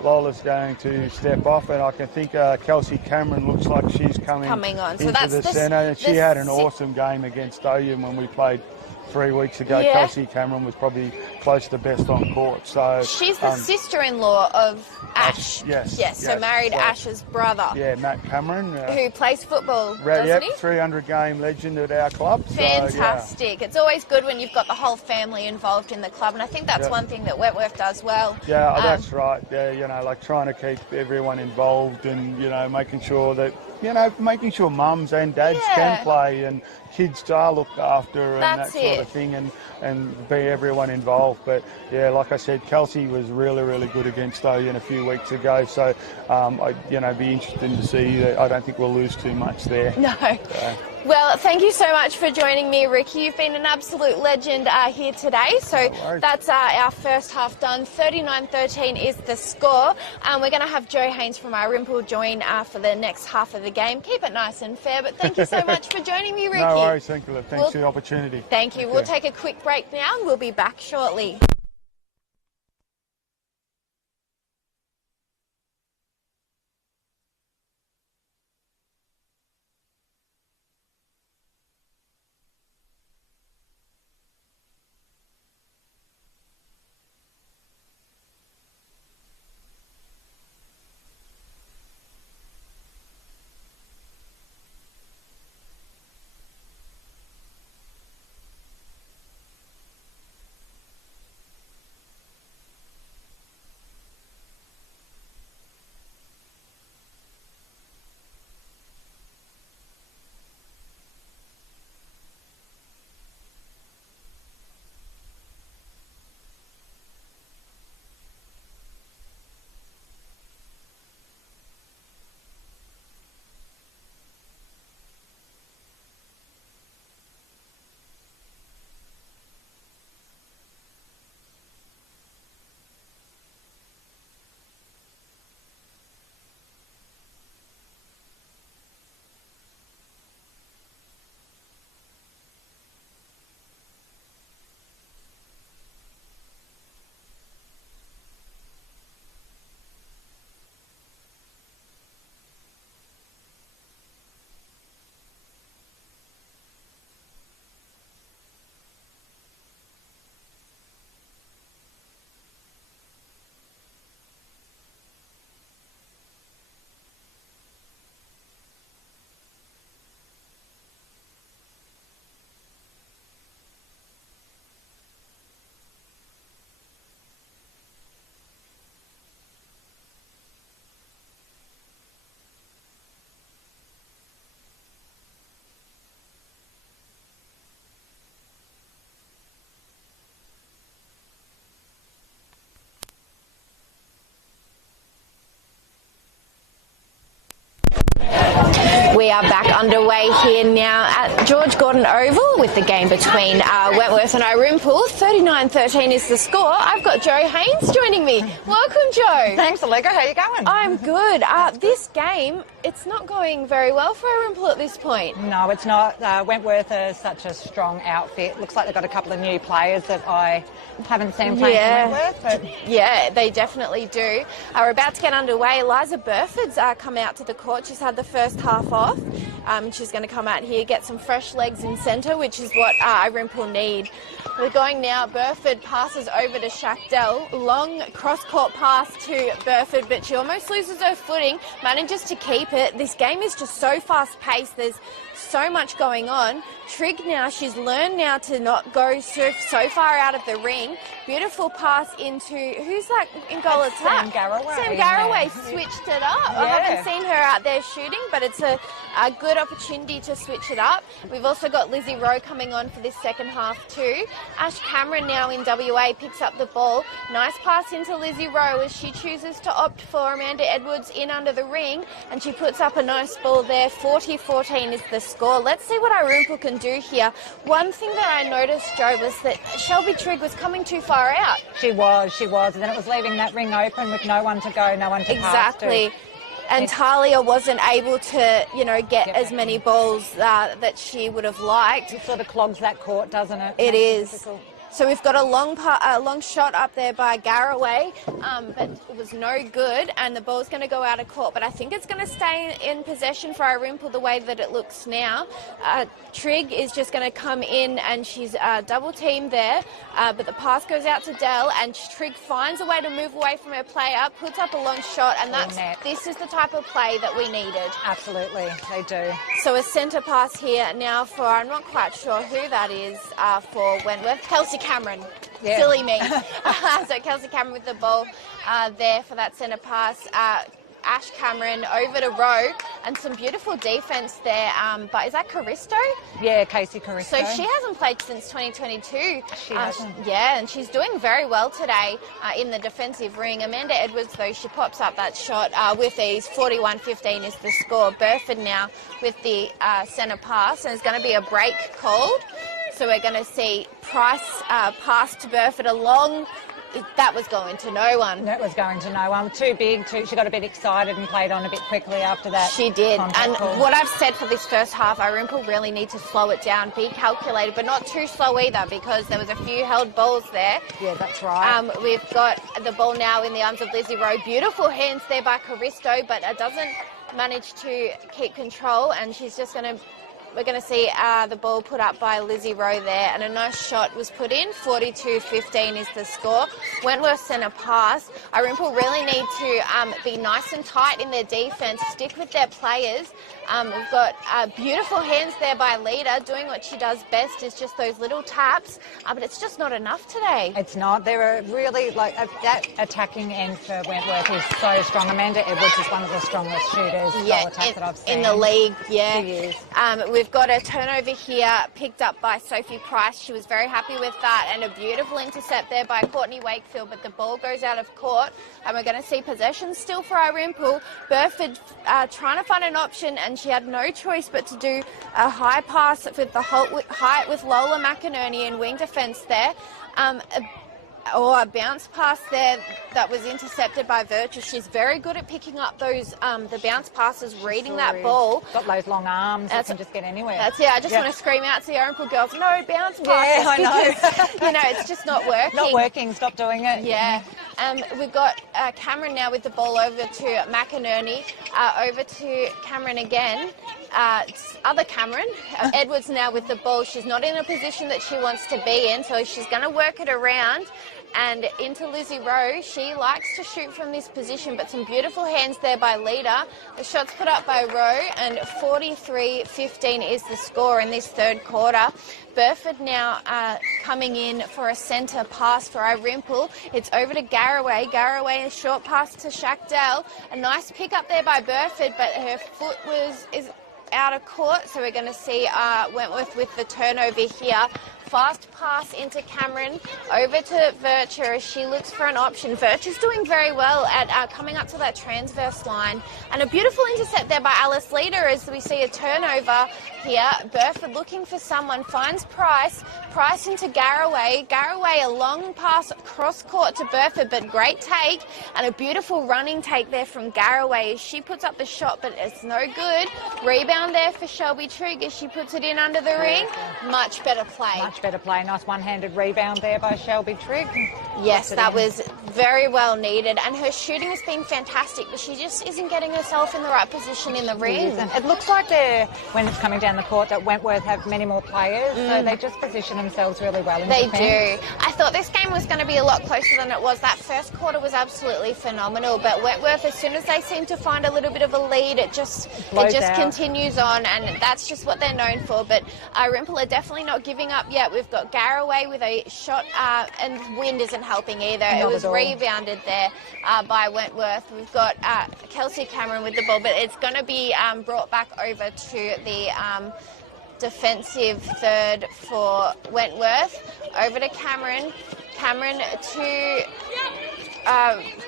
Lola's going to step off, and I can think Kelsey Cameron looks like she's coming on. So into the centre. And she had an awesome game against Oyen when we played 3 weeks ago. Yeah. Kelsey Cameron was probably close to best on court. So she's the sister-in-law of Ash. Yes. So married Ash's brother. Yeah, Matt Cameron. Who plays football, doesn't he? 300-game legend at our club. Fantastic. It's always good when you've got the whole family involved in the club, and I think that's one thing that Wentworth does well. Yeah, that's right. Yeah, like trying to keep everyone involved and, making sure that, making sure mums and dads can play and kids are looked after and that sort of thing, and be everyone involved. But like I said, Kelsey was really, really good against Oyen a few weeks ago. So I'd be interested to see. I don't think we'll lose too much there. No. Well, thank you so much for joining me, Ricky. You've been an absolute legend here today. So that's our first half done. 39-13 is the score. We're going to have Joe Haynes from Irymple join for the next half of the game. Keep it nice and fair, but thank you so much for joining me, Ricky. No worries, thank you. Thanks for the opportunity. Thank you. We'll take a quick break now and we'll be back shortly. underway here now at George Gordon Oval with the game between Wentworth and Irymple. 39-13 is the score. I've got Joe Haynes joining me. Welcome, Joe. Thanks, Alega. How are you going? I'm good. This game, it's not going very well for Irymple at this point. No, it's not. Wentworth is such a strong outfit. Looks like they've got a couple of new players that I haven't seen playing for Wentworth. But yeah, they definitely do. We're about to get underway. Eliza Burford's come out to the court. She's had the first half off. She's going to come out here, get some fresh legs in centre, which is what Irymple need. We're going now. Burford passes over to Shackdell. Long cross-court pass to Burford, but she almost loses her footing, manages to keep it. This game is just so fast-paced. There's so much going on. Trigg now, she's learned now to not go so far out of the ring. Beautiful pass into, who's that in goal attack? Sam Garraway. Sam Garraway switched it up. Yeah. I haven't seen her out there shooting, but it's a good opportunity to switch it up. We've also got Lizzie Rowe coming on for this second half too. Ash Cameron now in WA picks up the ball. Nice pass into Lizzie Rowe as she chooses to opt for Amanda Edwards in under the ring, and she puts up a nice ball there. 40-14 is the score. Let's see what Irymple can do here. One thing that I noticed, Joe, was that Shelby Trigg was coming too far out. She was. And then it was leaving that ring open with no one to go, no one to pass to. Exactly. And Talia wasn't able to, get as many balls that she would have liked. It sort of clogs that court, doesn't it? It is. Difficult. So we've got a long shot up there by Garraway, but it was no good, and the ball's going to go out of court. But I think it's going to stay in possession for Irymple the way that it looks now. Trigg is just going to come in, and she's double-teamed there, but the pass goes out to Dell, and Trigg finds a way to move away from her player, puts up a long shot, and this is the type of play that we needed. Absolutely, they do. So a centre pass here now for, I'm not quite sure who that is for Wentworth, Kelsey Cameron. Yeah. Silly me. So Kelsey Cameron with the ball there for that centre pass. Ash Cameron over to Rowe, and some beautiful defence there. But is that Caristo? Yeah, Casey Caristo. So she hasn't played since 2022. She hasn't. Yeah, and she's doing very well today in the defensive ring. Amanda Edwards, though, she pops up that shot with ease. 41-15 is the score. Burford now with the centre pass, and it's going to be a break called. So we're going to see Price pass to Burford along. That was going to no one. That was going to no one. Too big. She got a bit excited and played on a bit quickly after that. She did. And what I've said for this first half, Irymple really need to slow it down, be calculated, but not too slow either, because there was a few held balls there. Yeah, that's right. We've got the ball now in the arms of Lizzie Rowe. Beautiful hands there by Caristo, but it doesn't manage to keep control, and she's just going to... We're going to see the ball put up by Lizzie Rowe there, and a nice shot was put in. 42-15 is the score. Wentworth centre pass. Irymple really need to be nice and tight in their defence, stick with their players. We've got beautiful hands there by Lita, doing what she does best, is just those little taps, but it's just not enough today. It's not. They're really, that attacking end for Wentworth is so strong. Amanda Edwards is one of the strongest shooters that I've seen. In the league, yeah. She is. We've got a turnover here picked up by Sophie Price. She was very happy with that, and a beautiful intercept there by Courtney Wakefield, but the ball goes out of court, and we're going to see possession still for Irymple. Burford trying to find an option, and she had no choice but to do a high pass with the height with Lola McInerney in wing defence there. Or a bounce pass there that was intercepted by Virtue. She's very good at picking up those the bounce passes, reading that ball. Got those long arms. You can just get anywhere. That's it. I just want to scream out to the Irymple girls, no bounce passes. Yeah, I know. Because, it's just not working. Not working. Stop doing it. Yeah. We've got Cameron now with the ball over to McInerney. Over to Cameron again. Other Cameron. Edwards now with the ball. She's not in a position that she wants to be in, so she's going to work it around. And into Lizzie Rowe. She likes to shoot from this position, but some beautiful hands there by Lita. The shot's put up by Rowe, and 43-15 is the score in this third quarter. Burford now coming in for a centre pass for Irymple. It's over to Garraway. Garraway, a short pass to Shackdell. A nice pick up there by Burford, but her foot is out of court, so we're going to see Wentworth with the turnover here. Fast pass into Cameron, over to Virtue as she looks for an option. Virtue's doing very well at coming up to that transverse line. And a beautiful intercept there by Alice Leader as we see a turnover here. Burford looking for someone, finds Price. Price into Garraway. Garraway, a long pass cross court to Burford, but great take. And a beautiful running take there from Garraway. She puts up the shot, but it's no good. Rebound there for Shelby Trigg as she puts it in under the ring. Much better play. Much better play. Nice one-handed rebound there by Shelby Trigg. Yes, that was very well needed. And her shooting has been fantastic, but she just isn't getting herself in the right position in the ring. It looks like when it's coming down the court that Wentworth have many more players, so they just position themselves really well in defence. They do. I thought this game was going to be a lot closer than it was. That first quarter was absolutely phenomenal, but Wentworth, as soon as they seem to find a little bit of a lead, it just continues on, and that's just what they're known for. But Irymple are definitely not giving up yet. We've got Garraway with a shot, and wind isn't helping either. It was rebounded there by Wentworth. We've got Kelsey Cameron with the ball, but it's going to be brought back over to the defensive third for Wentworth. Over to Cameron. Cameron to...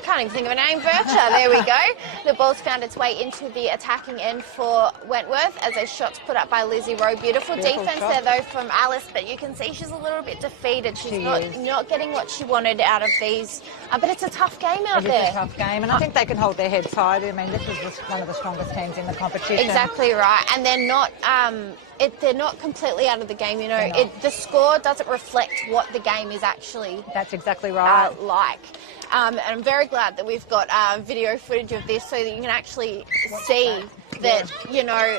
can't even think of a name, Virtue. There we go. The ball's found its way into the attacking end for Wentworth as a shot's put up by Lizzie Rowe. Beautiful defence there, though, from Alice, but you can see she's a little bit defeated. She's not getting what she wanted out of these. But it's a tough game out there. It is a tough game, and I think they can hold their heads high. I mean, this is one of the strongest teams in the competition. Exactly right. And they're not... they're not completely out of the game, you know. The score doesn't reflect what the game is actually. That's exactly right. Like. And I'm very glad that we've got video footage of this so that you can actually see that, you know,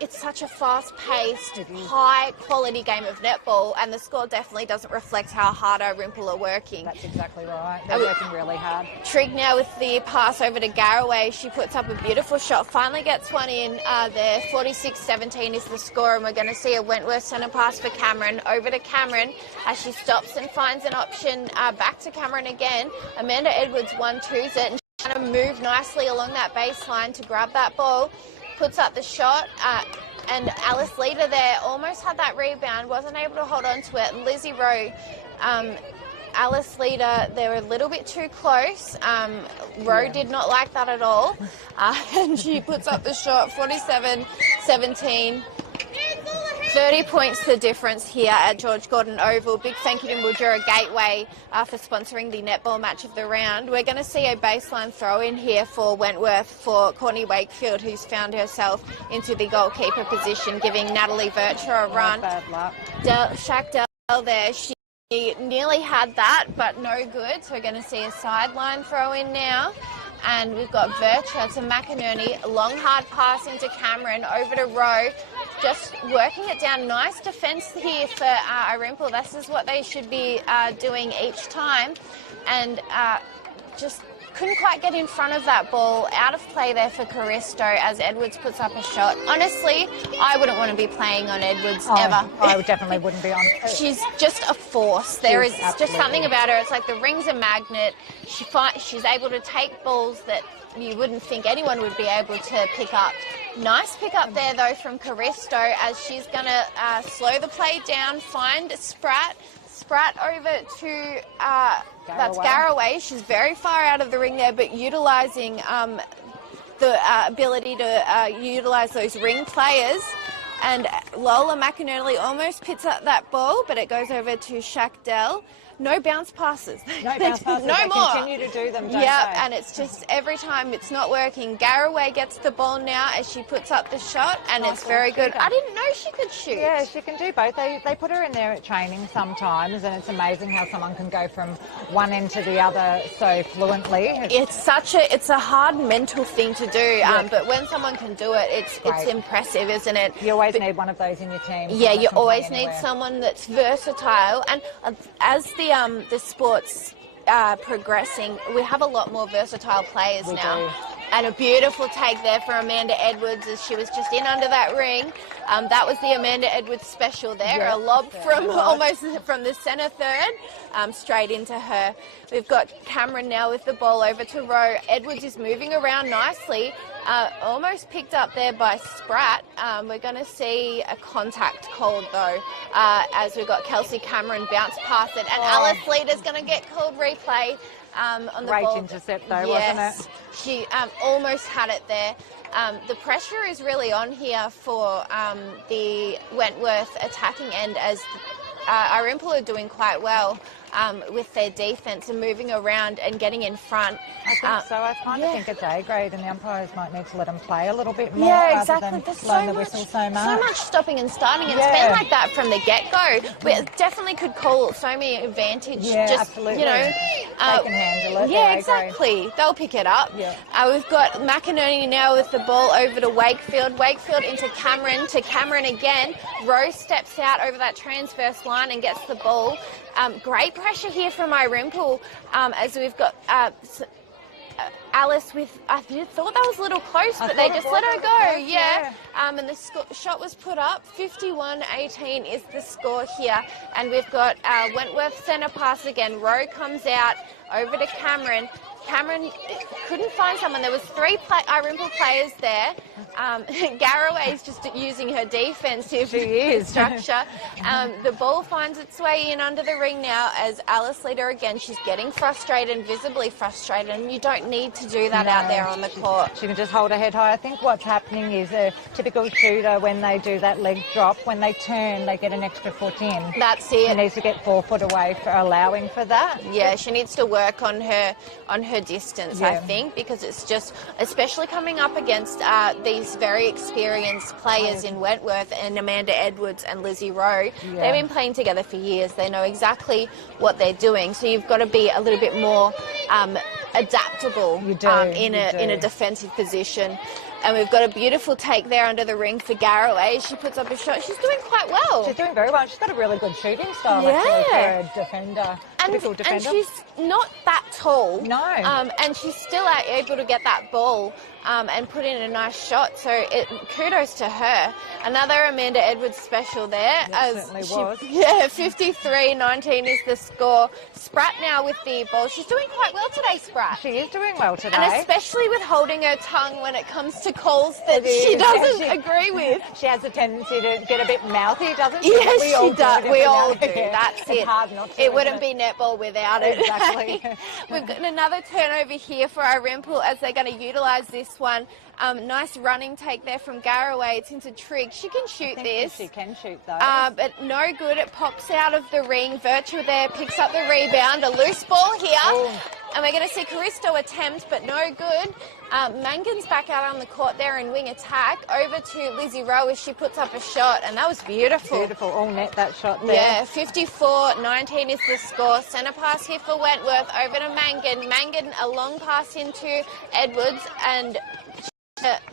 it's such a fast-paced, high-quality game of netball, and the score definitely doesn't reflect how hard Irymple are working. That's exactly right. They're working really hard. Trigg now with the pass over to Garraway. She puts up a beautiful shot, finally gets one in there. 46-17 is the score, and we're going to see a Wentworth centre pass for Cameron. Over to Cameron as she stops and finds an option. Back to Cameron again. Amanda Edwards 1-2s it, and she's trying to move nicely along that baseline to grab that ball. Puts up the shot, and Alice Leader there almost had that rebound, wasn't able to hold on to it. And Lizzie Rowe, Alice Leader, they were a little bit too close. Rowe did not like that at all, and she puts up the shot, 47-17. 30 points the difference here at George Gordon Oval. Big thank you to Mildura Gateway for sponsoring the netball match of the round. We're going to see a baseline throw in here for Wentworth for Courtney Wakefield, who's found herself into the goalkeeper position, giving Natalie Virtue a run. Bad luck. Shaq Dell there, she nearly had that, but no good. So we're going to see a sideline throw in now. And we've got Virtue to McInerney, long hard pass into Cameron, over to Rowe. Just working it down. Nice defence here for Irymple. This is what they should be doing each time. And just couldn't quite get in front of that ball. Out of play there for Caristo as Edwards puts up a shot. Honestly, I wouldn't want to be playing on Edwards ever. I definitely wouldn't be on. She's just a force. There is just something about her. It's like the ring's a magnet. She's able to take balls that you wouldn't think anyone would be able to pick up. Nice pick up there, though, from Caristo as she's going to slow the play down, find Spratt over to that's Garraway. She's very far out of the ring there, but utilising the ability to utilise those ring players. And Lola McInerney almost picks up that ball, but it goes over to Shaq Dell. No bounce passes. No bounce passes. No they more. Continue to do them, don't yeah, they? And it's just every time it's not working. Garraway gets the ball now as she puts up the shot, and it's very good. I didn't know she could shoot. Yeah, she can do both. They put her in there at training sometimes, and it's amazing how someone can go from one end to the other so fluently. It's a hard mental thing to do, but when someone can do it, it's impressive, isn't it? You always need one of those in your team. Yeah, you always need someone that's versatile, and as the sport's progressing, we have a lot more versatile players now. And a beautiful take there for Amanda Edwards as she was just in under that ring. That was the Amanda Edwards special there, Yeah, a lob from right. almost from the centre third straight into her. We've got Cameron now with the ball over to Rowe. Edwards is moving around nicely, almost picked up there by Spratt. We're going to see a contact called though, as we've got Kelsey Cameron bounce past it, and Alice Leader's going to get called replay. On the Great ball. intercept though, Yes, wasn't it? she almost had it there. The pressure is really on here for the Wentworth attacking end, as Irymple are doing quite well with their defence and moving around and getting in front. I think so. I kind of think it's A grade, and the umpires might need to let them play a little bit more. Yeah, rather exactly. Than There's blowing so the much, whistle so much. stopping and starting. It's Yeah. been like that from the get-go. We definitely could call so many advantage. Yeah, just, absolutely. You know, they can handle it. Yeah, They're A grade. exactly. They'll pick it up. Yeah. We've got McInerney now with the ball over to Wakefield. Wakefield into Cameron, to Cameron again. Rose steps out over that transverse line and gets the ball. Great pressure here from Irymple, as we've got Alice with, I thought that was a little close, but they just let her go. Yeah. And the shot was put up. 51-18 is the score here. And we've got Wentworth centre pass again. Rowe comes out over to Cameron. Cameron couldn't find someone. There was three Irymple players there. Garraway's just using her defensive structure. The ball finds its way in under the ring now as Alice Leader again. She's getting frustrated and visibly frustrated, and you don't need to do that out there on the court. She can just hold her head high. I think what's happening is a typical shooter, when they do that leg drop, when they turn, they get an extra foot in. That's She it. needs to get 4 foot away for allowing for that. Yeah, she needs to work on her distance, I Yeah. think, because it's just, especially coming up against these very experienced players in Wentworth and Amanda Edwards and Lizzie Rowe. Yeah. They've been playing together for years. They know exactly what they're doing. So you've got to be a little bit more adaptable You do, in a do. defensive position. And we've got a beautiful take there under the ring for Garraway. She puts up a shot. She's doing quite well. She's doing very well. She's got a really good shooting style, Yeah. actually, for a defender. And Typical defender. she's not that tall. No. And she's still able to get that ball and put in a nice shot. So kudos to her. Another Amanda Edwards special there. It certainly was. Yeah, 53-19 is the score. Spratt now with the ball. She's doing quite well today, Spratt. She is doing well today. And especially with holding her tongue when it comes to calls that It is. she doesn't Yeah, agree with. She has a tendency to get a bit mouthy, doesn't she? Yes, We all she does. do We every all now do. and again. That's It's it. hard not to. It isn't wouldn't be netball without it. Exactly. We've got another turnover here for Irymple as they're going to utilise this one. Nice running take there from Garraway. It's into Trigg. She can shoot I think this. she can shoot those. But no good. It pops out of the ring. Virtua there picks up the rebound. A loose ball here. Oh. And we're going to see Caristo attempt, but no good. Mangan's back out on the court there in wing attack. Over to Lizzie Rowe as she puts up a shot, and that was beautiful. Beautiful. All net, that shot there. Yeah, 54-19 is the score. Centre pass here for Wentworth. Over to Mangan. Mangan, a long pass into Edwards, and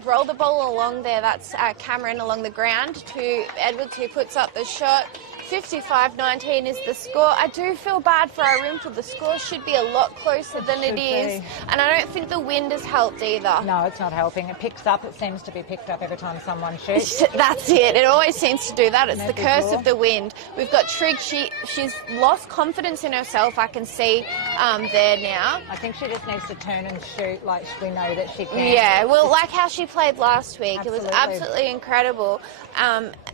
roll the ball along there. That's Cameron along the ground to Edwards, who puts up the shot. 55-19 is the score. I do feel bad for Irymple. The score should be a lot closer than it is. be. And I don't think the wind has helped either. No, it's not helping. It picks up. It seems to be picked up every time someone shoots. That's it. It always seems to do that. It's the Maybe curse more. of the wind. We've got Trigg. She's lost confidence in herself, I can see there now. I think she just needs to turn and shoot like we know that she can. Yeah, well, like how she played last week. It was Absolutely. absolutely incredible.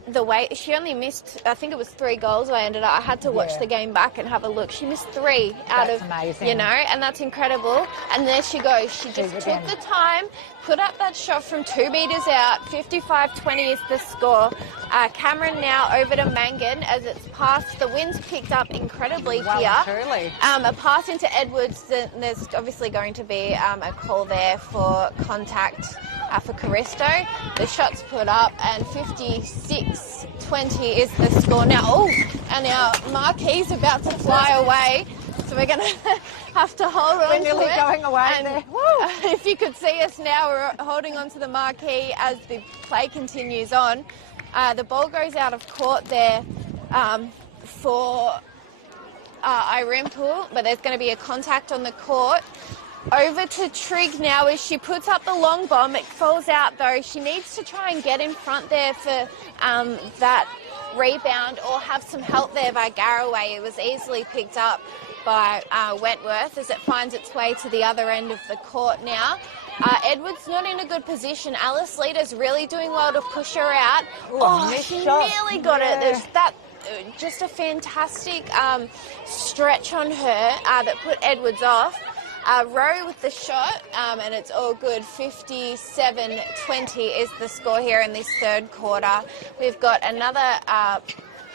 The way she only missed, I think it was 3 goals. I had to watch Yeah. the game back and have a look. She missed 3 out That's of, amazing. you know, and that's incredible. And there she goes. She just She's took again. the time, put up that shot from 2 metres out. 55-20 is the score. Cameron now over to Mangan as it's passed. The wind's picked up incredibly Well, here. truly. A pass into Edwards. There's obviously going to be a call there for contact for Caristo. The shot's put up, and 56-20 is the score now. And our marquee's about to fly away, so we're going to have to hold on We're to nearly it. going away And there. if you could see us now, we're holding on to the marquee as the play continues on. The ball goes out of court there for Irymple, but there's going to be a contact on the court. Over to Trigg now as she puts up the long bomb. It falls out though. She needs to try and get in front there for that rebound or have some help there by Garraway. It was easily picked up by Wentworth as it finds its way to the other end of the court now. Edwards not in a good position. Alice Leader's really doing well to push her out. She nearly got it. There's that. Just a fantastic stretch on her that put Edwards off. Rowe with the shot, and it's all good. 57-20 is the score here in this third quarter. We've got another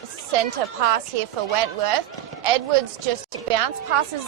centre pass here for Wentworth. Edwards just bounce passes